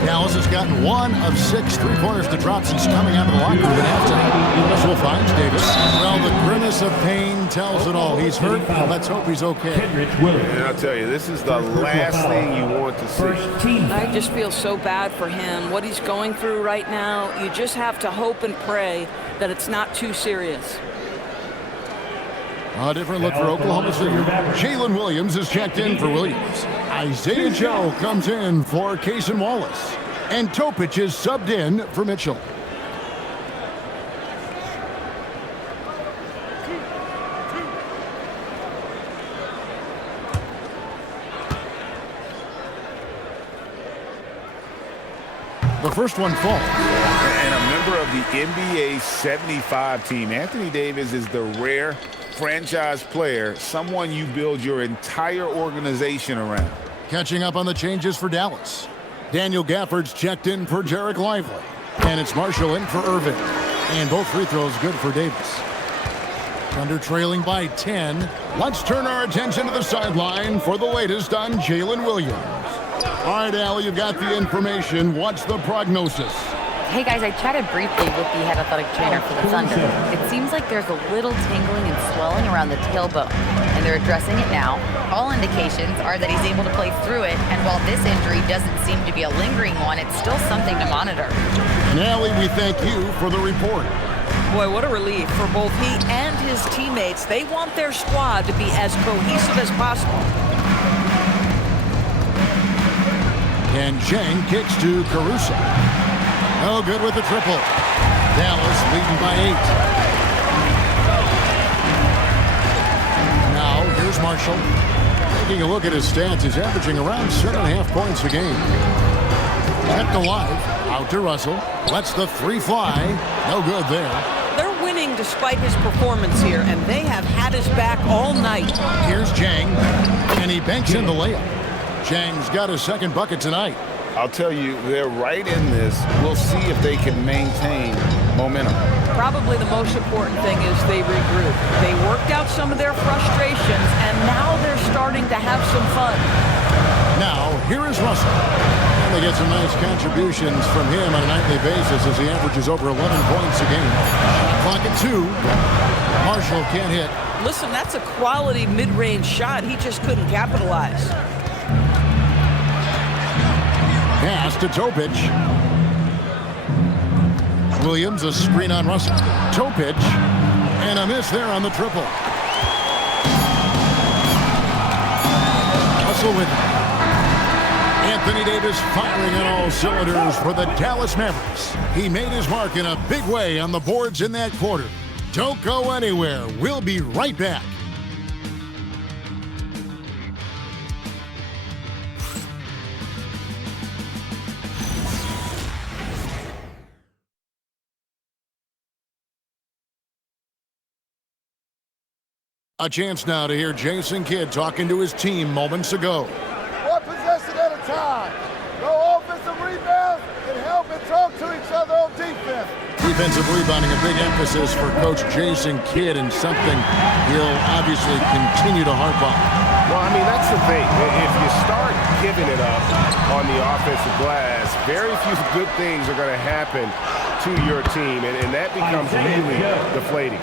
Dallas has gotten 1 of 6 three-pointers to drop since coming out of the locker room at halftime. Russell finds Davis. Well, the grimace of pain tells it all. He's hurt. Let's hope he's okay. And I'll tell you, this is the last thing you want to see. I just feel so bad for him. What he's going through right now, you just have to hope and pray that it's not too serious. A different look for Oklahoma City. Jalen Williams is checked in for Williams. Isaiah Joe comes in for Cason Wallace. And Topic is subbed in for Mitchell. The first one falls. And a member of the NBA 75 team, Anthony Davis is the rare franchise player, someone you build your entire organization around. Catching up on the changes for Dallas. Daniel Gafford's checked in for Jarek Lively. And it's Marshall in for Irving. And both free throws good for Davis. Thunder trailing by 10. Let's turn our attention to the sideline for the latest on Jalen Williams. All right, Al, you've got the information. What's the prognosis? Hey guys, I chatted briefly with the head athletic trainer for the Thunder. It seems like there's a little tingling and swelling around the tailbone, and they're addressing it now. All indications are that he's able to play through it, and while this injury doesn't seem to be a lingering one, it's still something to monitor. And Allie, we thank you for the report. Boy, what a relief for both he and his teammates. They want their squad to be as cohesive as possible. And Jang kicks to Caruso. No good with the triple. Dallas leading by 8. Now, here's Marshall. Taking a look at his stats, he's averaging around 7.5 points a game. Kept alive. Out to Russell. Lets the 3 fly. No good there. They're winning despite his performance here, and they have had his back all night. Here's Jang, and he banks in the layup. Jang's got his second bucket tonight. I'll tell you, they're right in this. We'll see if they can maintain momentum. Probably the most important thing is they regroup. They worked out some of their frustrations, and now they're starting to have some fun. Now, here is Russell. And they get some nice contributions from him on a nightly basis as he averages over 11 points a game. Clock at 2. Marshall can't hit. Listen, that's a quality mid-range shot. He just couldn't capitalize. Pass to Topic. Williams, a screen on Russell. Topic, and a miss there on the triple. Russell with it. Anthony Davis firing on all cylinders for the Dallas Mavericks. He made his mark in a big way on the boards in that quarter. Don't go anywhere. We'll be right back. A chance now to hear Jason Kidd talking to his team moments ago. One possession at a time. No offensive rebounds and help and talk to each other on defense. Defensive rebounding, a big emphasis for Coach Jason Kidd, and something he'll obviously continue to harp on. Well, I mean, that's the thing. If you start giving it up on the offensive glass, very few good things are going to happen to your team, and that becomes really deflating.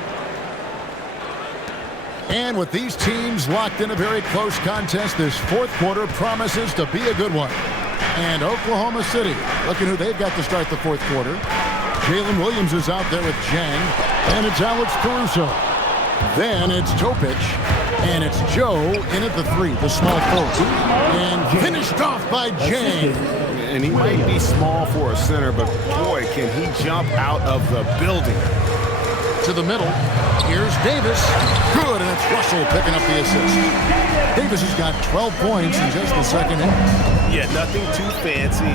And with these teams locked in a very close contest, this fourth quarter promises to be a good one. And Oklahoma City, look at who they've got to start the fourth quarter. Jalen Williams is out there with Jang, and it's Alex Caruso. Then it's Topic, and it's Joe in at the 3, the small forward. And finished off by Jang. and he might be small for a center, but boy, can he jump out of the building. To the middle. Here's Davis. Good, and it's Russell picking up the assist. Davis has got 12 points in just the second half. Yeah, nothing too fancy.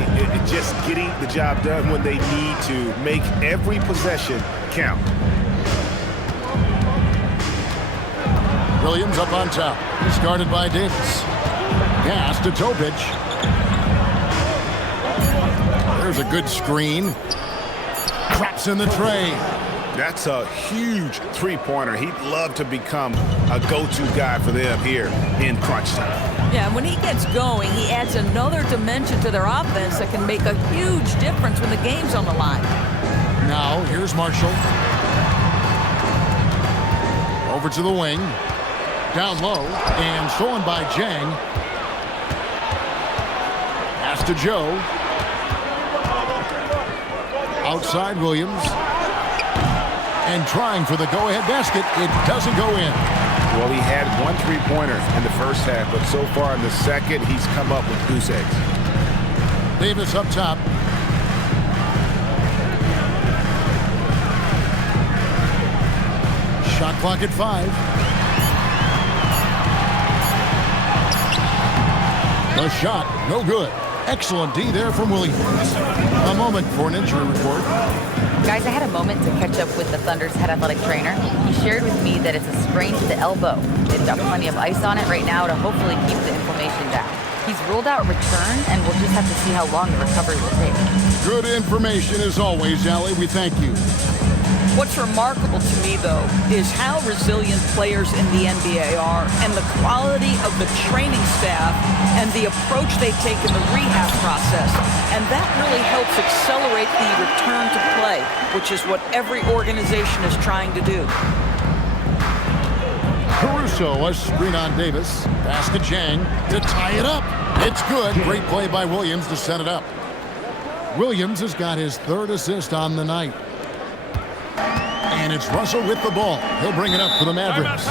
Just getting the job done when they need to. Make every possession count. Williams up on top. He's guarded by Davis. Pass to Topic. There's a good screen. Drops in the tray. That's a huge three-pointer. He'd love to become a go-to guy for them here in crunch time. Yeah, and when he gets going, he adds another dimension to their offense that can make a huge difference when the game's on the line. Now, here's Marshall. Over to the wing. Down low, and stolen by Jang. Pass to Joe. Outside Williams. And trying for the go-ahead basket. It doesn't go in. Well, he had one three-pointer in the first half, but so far in the second, he's come up with goose eggs. Davis up top. Shot clock at 5. The shot, no good. Excellent D there from Williams. A moment for an injury report. Guys, I had a moment to catch up with the Thunder's head athletic trainer. He shared with me that it's a sprain to the elbow. They've got plenty of ice on it right now to hopefully keep the inflammation down. He's ruled out return, and we'll just have to see how long the recovery will take. Good information as always, Allie. We thank you. What's remarkable to me, though, is how resilient players in the NBA are and the quality of the training staff and the approach they take in the rehab process. And that really helps accelerate the return to play, which is what every organization is trying to do. Caruso, a screen on Davis. Pass to Jang to tie it up. It's good. Great play by Williams to set it up. Williams has got his third assist on the night. And it's Russell with the ball. He'll bring it up for the Mavericks.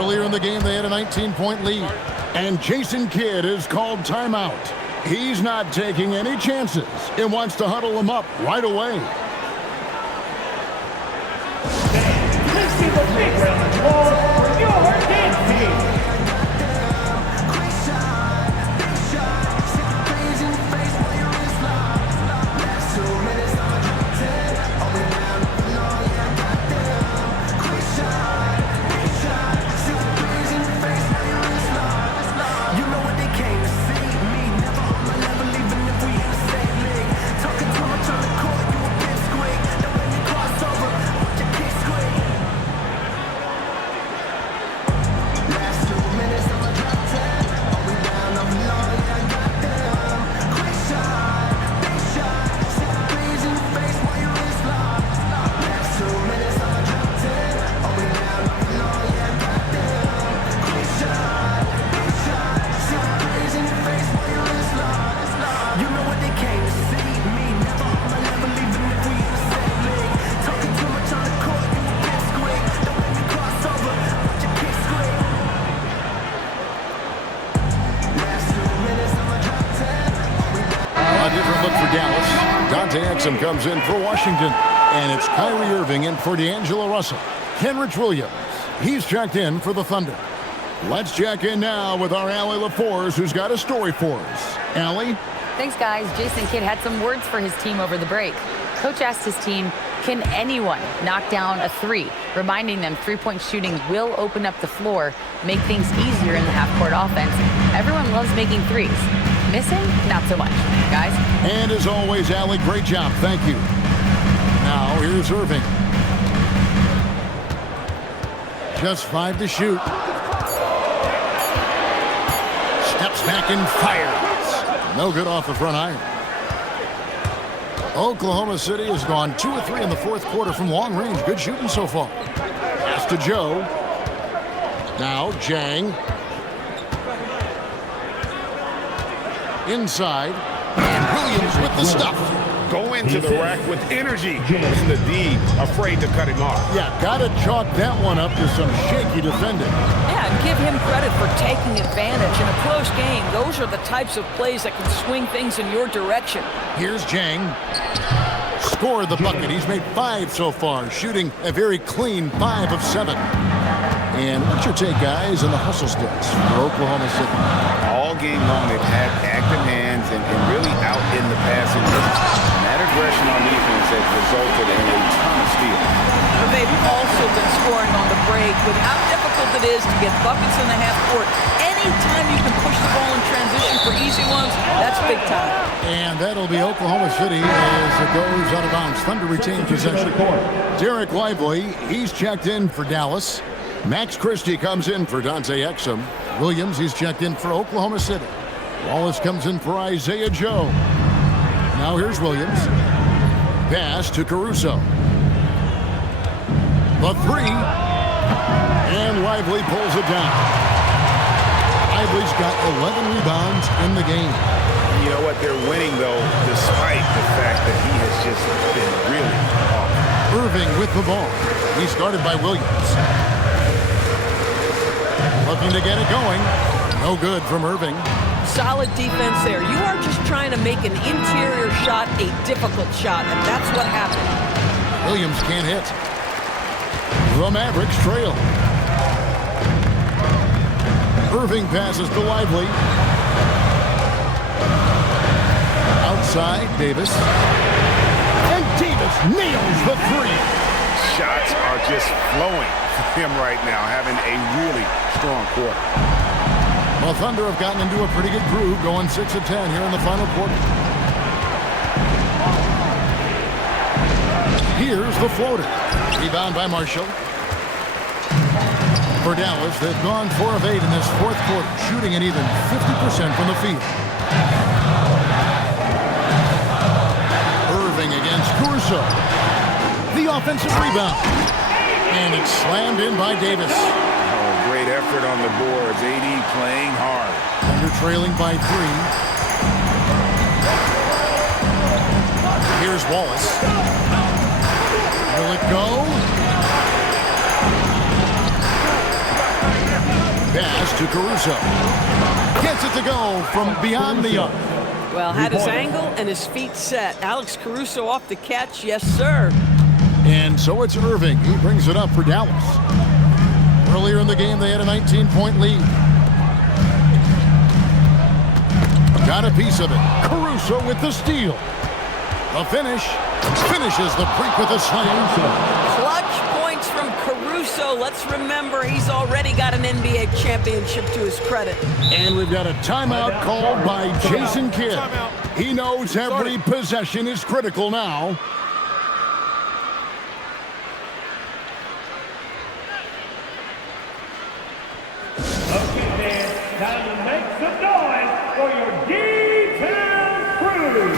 Earlier in the game, they had a 19-point lead. And Jason Kidd is called timeout. He's not taking any chances. He wants to huddle them up right away. Let's see the big round of applause for your dance team. Comes in for Washington, and it's Kyrie Irving in for D'Angelo Russell. Kenrich Williams, he's checked in for the Thunder. Let's check in now with our Allie LaForce, who's got a story for us. Allie? Thanks, guys. Jason Kidd had some words for his team over the break. Coach asked his team, can anyone knock down a three? Reminding them three-point shooting will open up the floor, make things easier in the half-court offense. Everyone loves making threes. Missing? Not so much, guys. And as always, Allie, great job. Thank you. Now, here's Irving. Just 5 to shoot. Steps back and fires. No good off the front iron. Oklahoma City has gone 2 of 3 in the fourth quarter from long range. Good shooting so far. Pass to Joe. Now, Jang. Inside, and Williams with the stuff. go into the rack with energy, and the D afraid to cut him off. Yeah, got to chalk that one up to some shaky defending. Yeah, and give him credit for taking advantage in a close game. Those are the types of plays that can swing things in your direction. Here's Jang. Scored the bucket. He's made 5 so far, shooting a very clean 5 of 7. And what's your take, guys, on the hustle sticks for Oklahoma City? All game long, they've had active hands and really out in the passing. And that aggression on defense has resulted in a ton of steals. They've also been scoring on the break with how difficult it is to get buckets in the half court. Anytime you can push the ball in transition for easy ones, that's big time. And that'll be Oklahoma City as it goes out of bounds. Thunder retain possession. Derek Lively, he's checked in for Dallas. Max Christie comes in for Dante Exum. Williams, he's checked in for Oklahoma City. Wallace comes in for Isaiah Joe. Now here's Williams. Pass to Caruso. The 3. And Lively pulls it down. Lively's got 11 rebounds in the game. You know what? They're winning, though, despite the fact that he has just been really off. Irving with the ball. He's guarded by Williams. Looking to get it going. No good from Irving. Solid defense there. You are just trying to make an interior shot a difficult shot, and that's what happened. Williams can't hit. The Mavericks trail. Irving passes to Lively. Outside, Davis. And Davis nails the 3. Shots are just flowing for him right now, having a really strong quarter. Well, Thunder have gotten into a pretty good groove, going 6 of 10 here in the final quarter. Here's the floater. Rebound by Marshall. For Dallas, they've gone 4 of 8 in this 4th quarter, shooting an even 50% from the field. Irving against Caruso. The offensive rebound. And it's slammed in by Davis. Oh, great effort on the boards. AD playing hard. Thunder trailing by 3. Here's Wallace. Will it go? Pass to Caruso. Gets it to go from beyond the arc. Well, had his angle and his feet set. Alex Caruso off the catch. Yes, sir. And so it's Irving. He brings it up for Dallas. Earlier in the game, they had a 19-point lead. Got a piece of it. Caruso with the steal. The finish. Finishes the break with a slam. Clutch points from Caruso. Let's remember he's already got an NBA championship to his credit. And we've got a timeout called by Jason Kidd. He knows every possession is critical now. Okay, man, time to make some noise for your D-Town crew.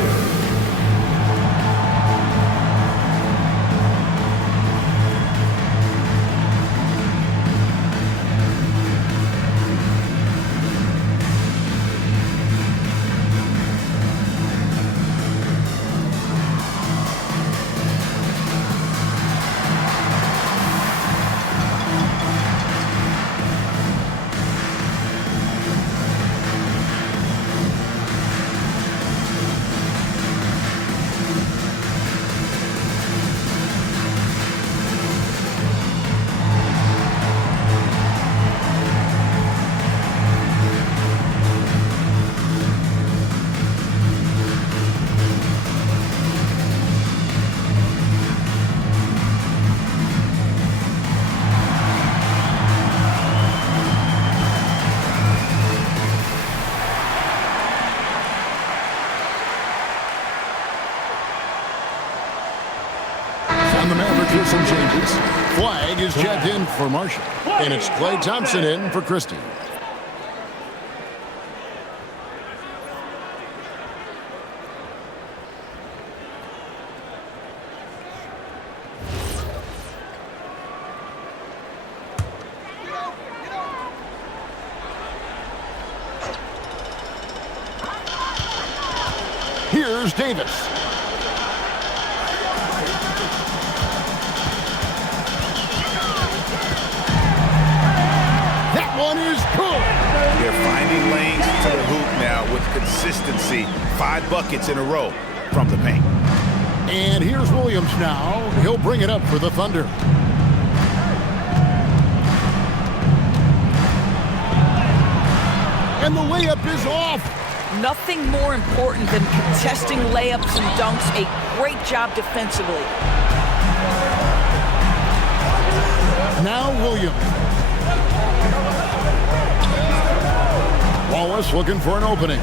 The Mavericks with some changes. Flag is checked in for Marshall. And it's Klay Thompson in for Christie. Here's Davis. consistency. 5 buckets in a row from the paint. And here's Williams now. He'll bring it up for the Thunder. And the layup is off. Nothing more important than contesting layups and dunks. A great job defensively. Now Williams. Wallace looking for an opening.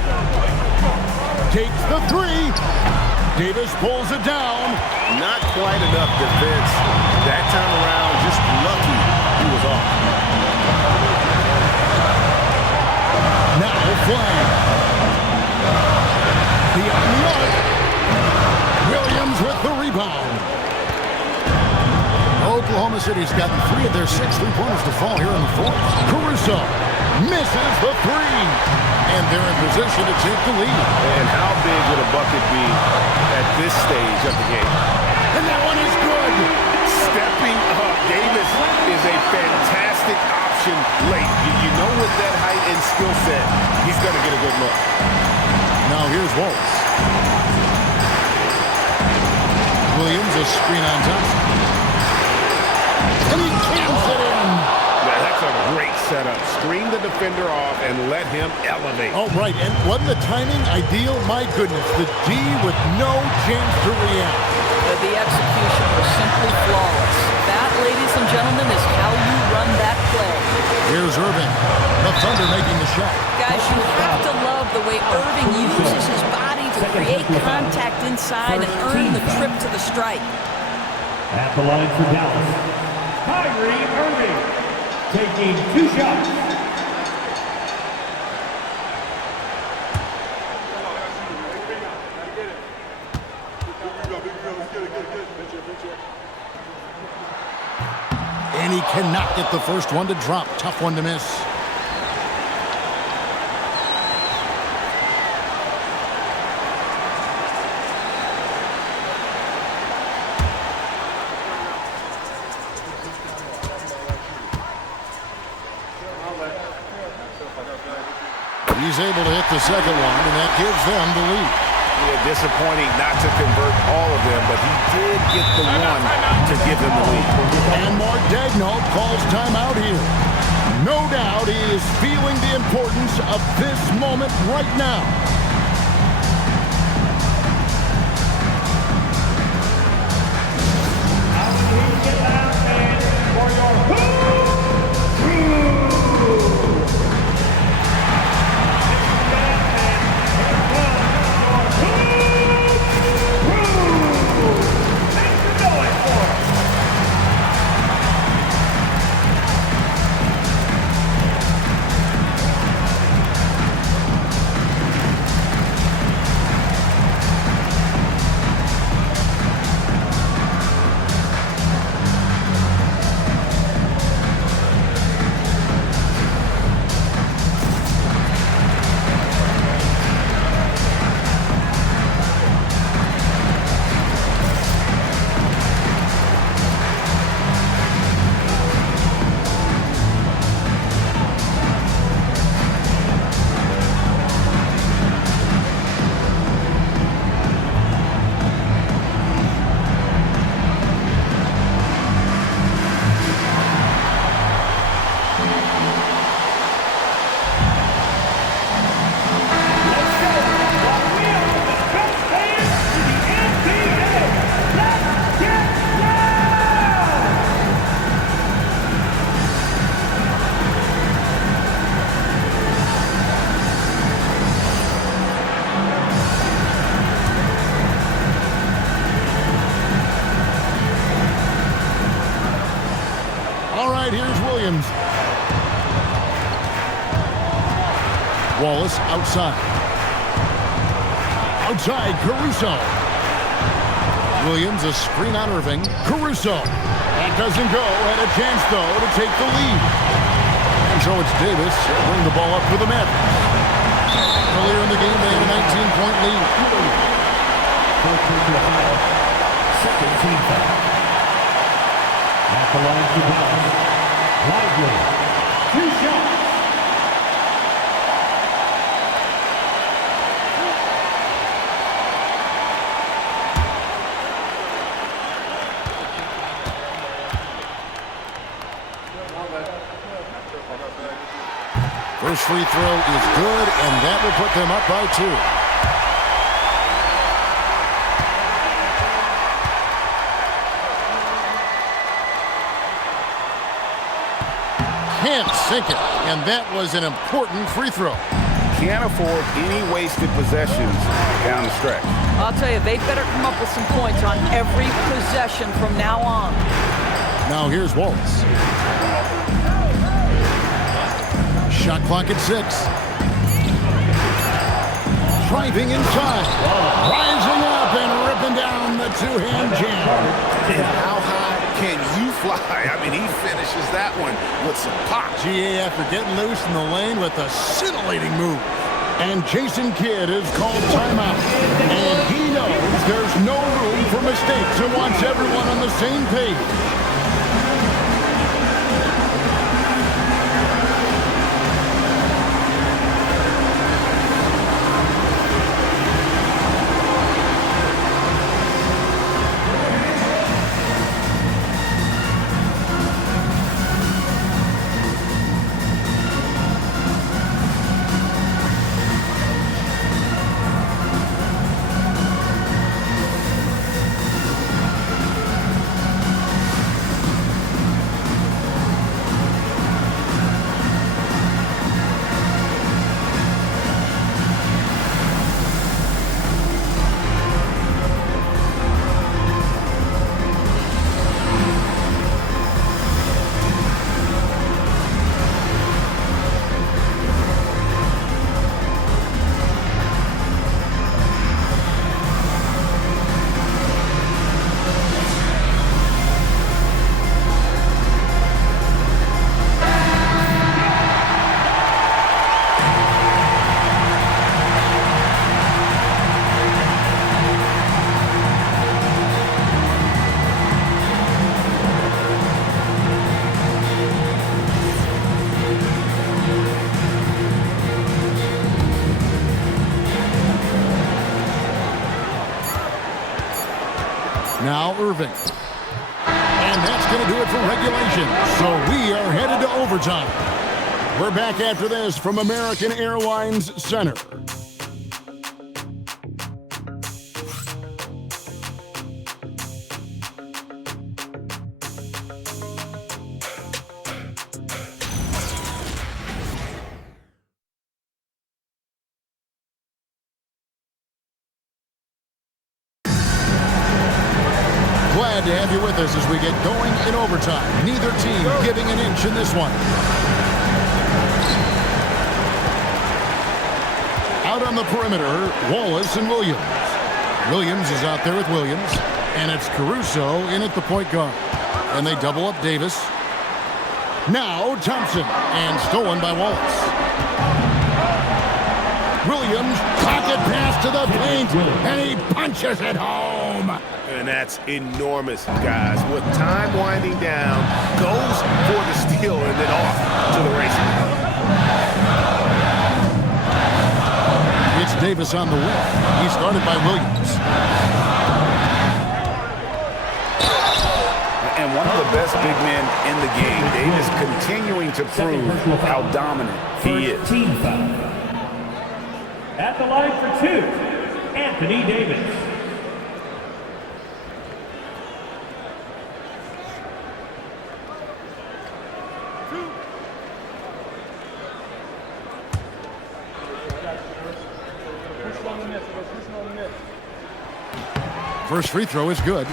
Takes the 3. Davis pulls it down. Not quite enough defense that time around. Just lucky he was off. Now Flame. Beyond the arc. Williams with the rebound. Oklahoma City's gotten 3 of their 6 3-pointers to fall here in the fourth. Caruso misses the 3. And they're in position to take the lead. And how big would a bucket be at this stage of the game? And that one is good. Stepping up. Davis is a fantastic option late. You know with that height and skill set, he's going to get a good look. Now here's Wallace. Williams, a screen on Thompson. And he cans it in. Yeah, that's a great setup. Screen the defender off and let him elevate. Oh, right. And wasn't the timing ideal? My goodness. The D with no chance to react. The execution was simply flawless. That, ladies and gentlemen, is how you run that play. Here's Irving. The Thunder making the shot. Guys, you have to love the way Irving uses his body to create contact inside and earn the trip to the strike. At the line for Dallas, Kyrie Irving taking 2 shots. And he cannot get the first one to drop. Tough one to miss. He's able to hit the second one, and that gives them the lead. Yeah, disappointing not to convert all of them, but he did get the one to give them the lead. And Mark Daigneault calls timeout here. No doubt he is feeling the importance of this moment right now. Here's Williams. Wallace outside. Outside, Caruso. Williams, a screen on Irving. Caruso. That doesn't go. Had a chance, though, to take the lead. And so it's Davis bring the ball up for the Mavericks. Earlier in the game, they had a 19-point lead. Second team foul. At the line for Dallas. Lively. 2 shots. First free throw is good, and that will put them up by 2. Can't sink it, and that was an important free throw. Can't afford any wasted possessions down the stretch. I'll tell you, they better come up with some points on every possession from now on. Now here's Wallace. Shot clock at 6. Driving inside. Rising up and ripping down the two-hand jam. And how high can you fly? I mean, he finishes that one with some pop. GA after getting loose in the lane with a scintillating move. And Jason Kidd is called timeout. And he knows there's no room for mistakes and wants everyone on the same page. Now Irving. And that's going to do it for regulation. So we are headed to overtime. We're back after this from American Airlines Center. Glad to have you with us as we get going in overtime. Neither team giving an inch in this one. Out on the perimeter, Wallace and Williams. Williams is out there with Williams, and it's Caruso in at the point guard. And they double up Davis. Now Thompson, and stolen by Wallace. Williams, pocket pass to the paint, and he punches it home. And that's enormous, guys. With time winding down, goes for the steal and then off to the races. It's Davis on the wing. He started by Williams. And one of the best big men in the game. Davis continuing to prove how dominant he is. Team foul. At the line for 2, Anthony Davis. First free throw is good.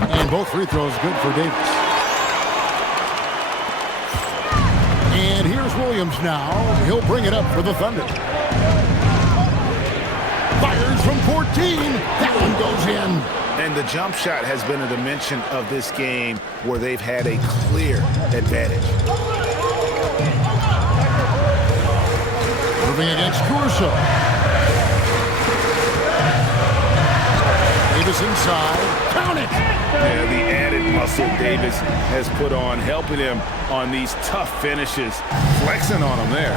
And both free throws good for Davis. And here's Williams now. He'll bring it up for the Thunder. Fires from 14. That one goes in. And the jump shot has been a dimension of this game where they've had a clear advantage. Moving against Caruso. Davis inside. Count it. Yeah, the added muscle Davis has put on, helping him on these tough finishes, flexing on him there.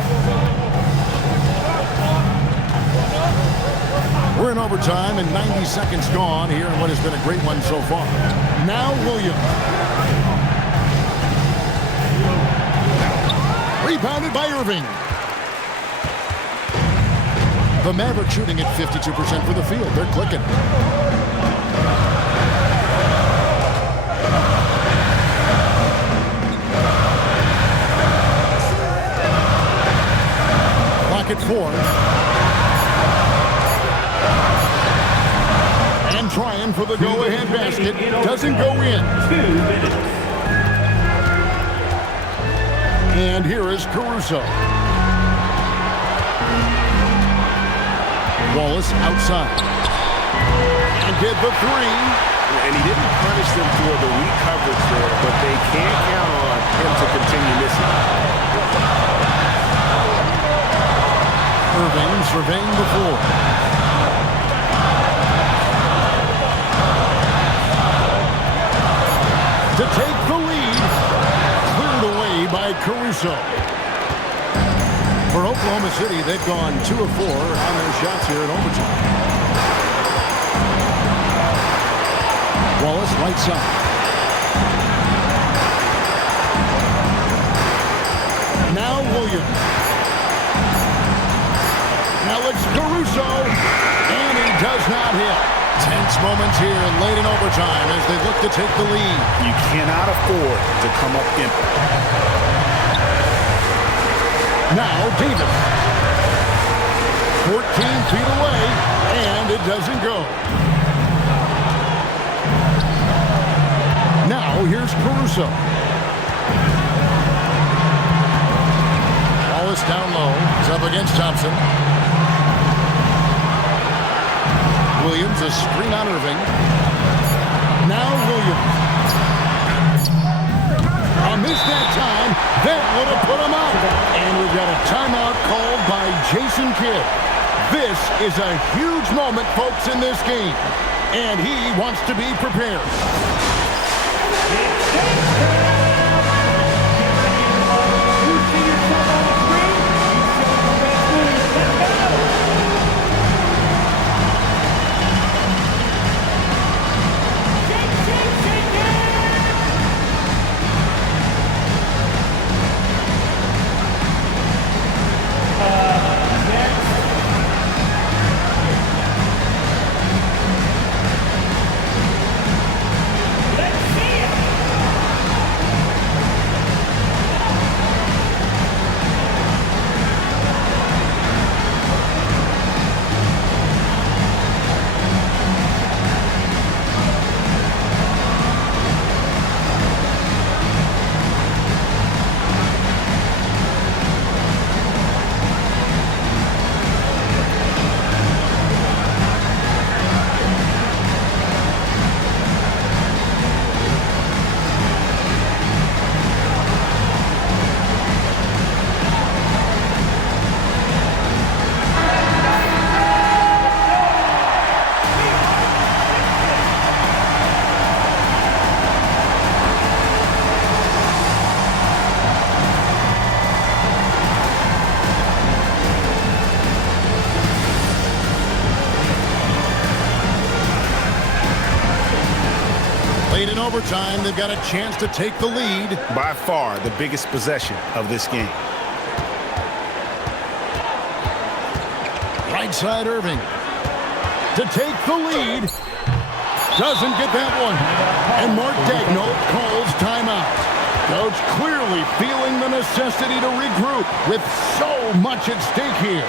We're in overtime and 90 seconds gone here in what has been a great one so far. Now Williams. Rebounded by Irving. The Mavericks shooting at 52% for the field. They're clicking. Clock at 4. And trying for the go-ahead basket. Doesn't go in. 2 minutes. And here is Caruso. Wallace outside. And get the 3. And he didn't punish them for the weak coverage there, but they can't count on him to continue missing. Irving surveying the floor. To take the lead. Cleared away by Caruso. For Oklahoma City, they've gone 2 of 4 on their shots here in overtime. Wallace right side. Now Williams. Now it's Caruso. And he does not hit. Tense moments here late in overtime as they look to take the lead. You cannot afford to come up empty. Now Davis. 14 feet away, and it doesn't go. Now here's Caruso. Wallace down low. He's up against Thompson. Williams, a screen on Irving. Now Williams. A miss that time. That would have put him out. And we've got a timeout called by Jason Kidd. This is a huge moment, folks, in this game. And he wants to be prepared. Late in overtime, they've got a chance to take the lead. By far, the biggest possession of this game. Right side Irving. To take the lead. Doesn't get that one. And Mark Daigneault calls timeout. Coach clearly feeling the necessity to regroup with so much at stake here.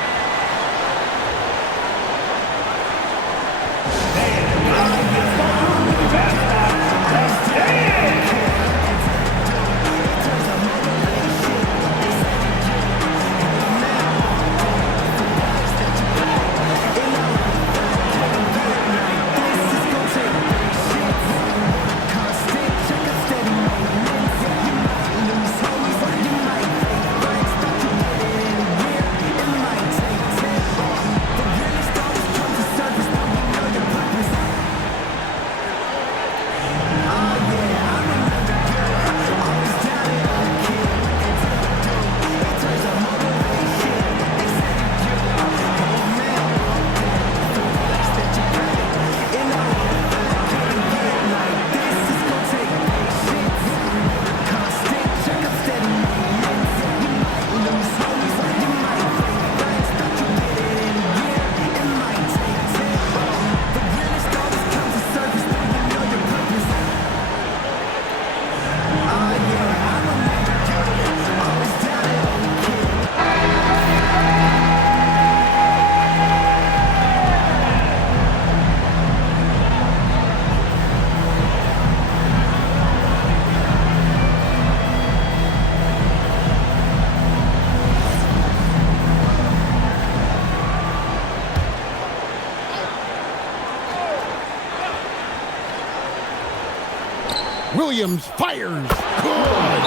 Williams fires. Good.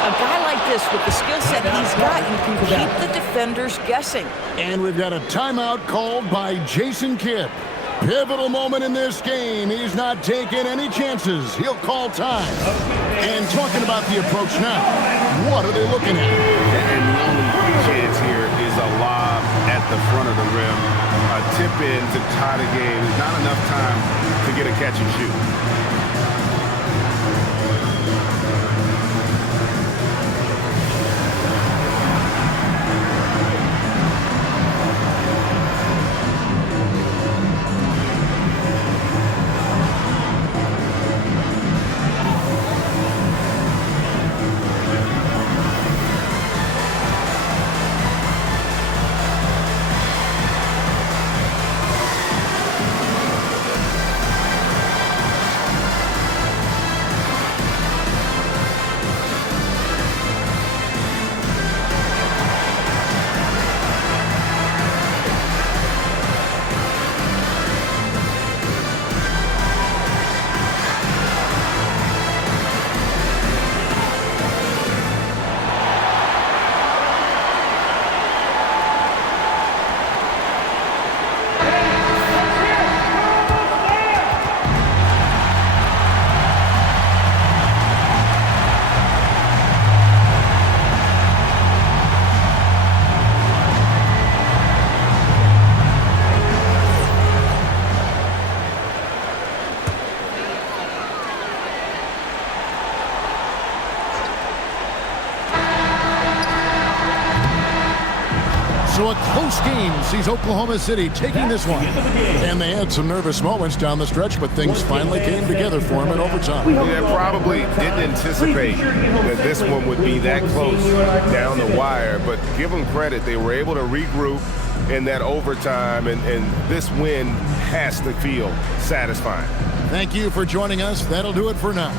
A guy like this with the skill set he's got, you can keep the defenders guessing. And we've got a timeout called by Jason Kidd. Pivotal moment in this game. He's not taking any chances. He'll call time. And talking about the approach now, what are they looking at? And the only chance here is a lob at the front of the rim. A tip in to tie the game. There's not enough time to get a catch and shoot. So a close game sees Oklahoma City taking this one. And they had some nervous moments down the stretch, but things finally came together for them in overtime. Yeah, probably didn't anticipate that this one would be that close down the wire, but give them credit. They were able to regroup in that overtime, and this win has to feel satisfying. Thank you for joining us. That'll do it for now.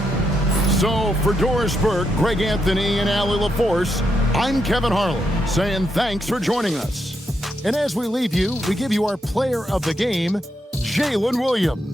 So for Doris Burke, Greg Anthony, and Allie LaForce, I'm Kevin Harlan saying thanks for joining us. And as we leave you, we give you our player of the game, Jaylen Williams.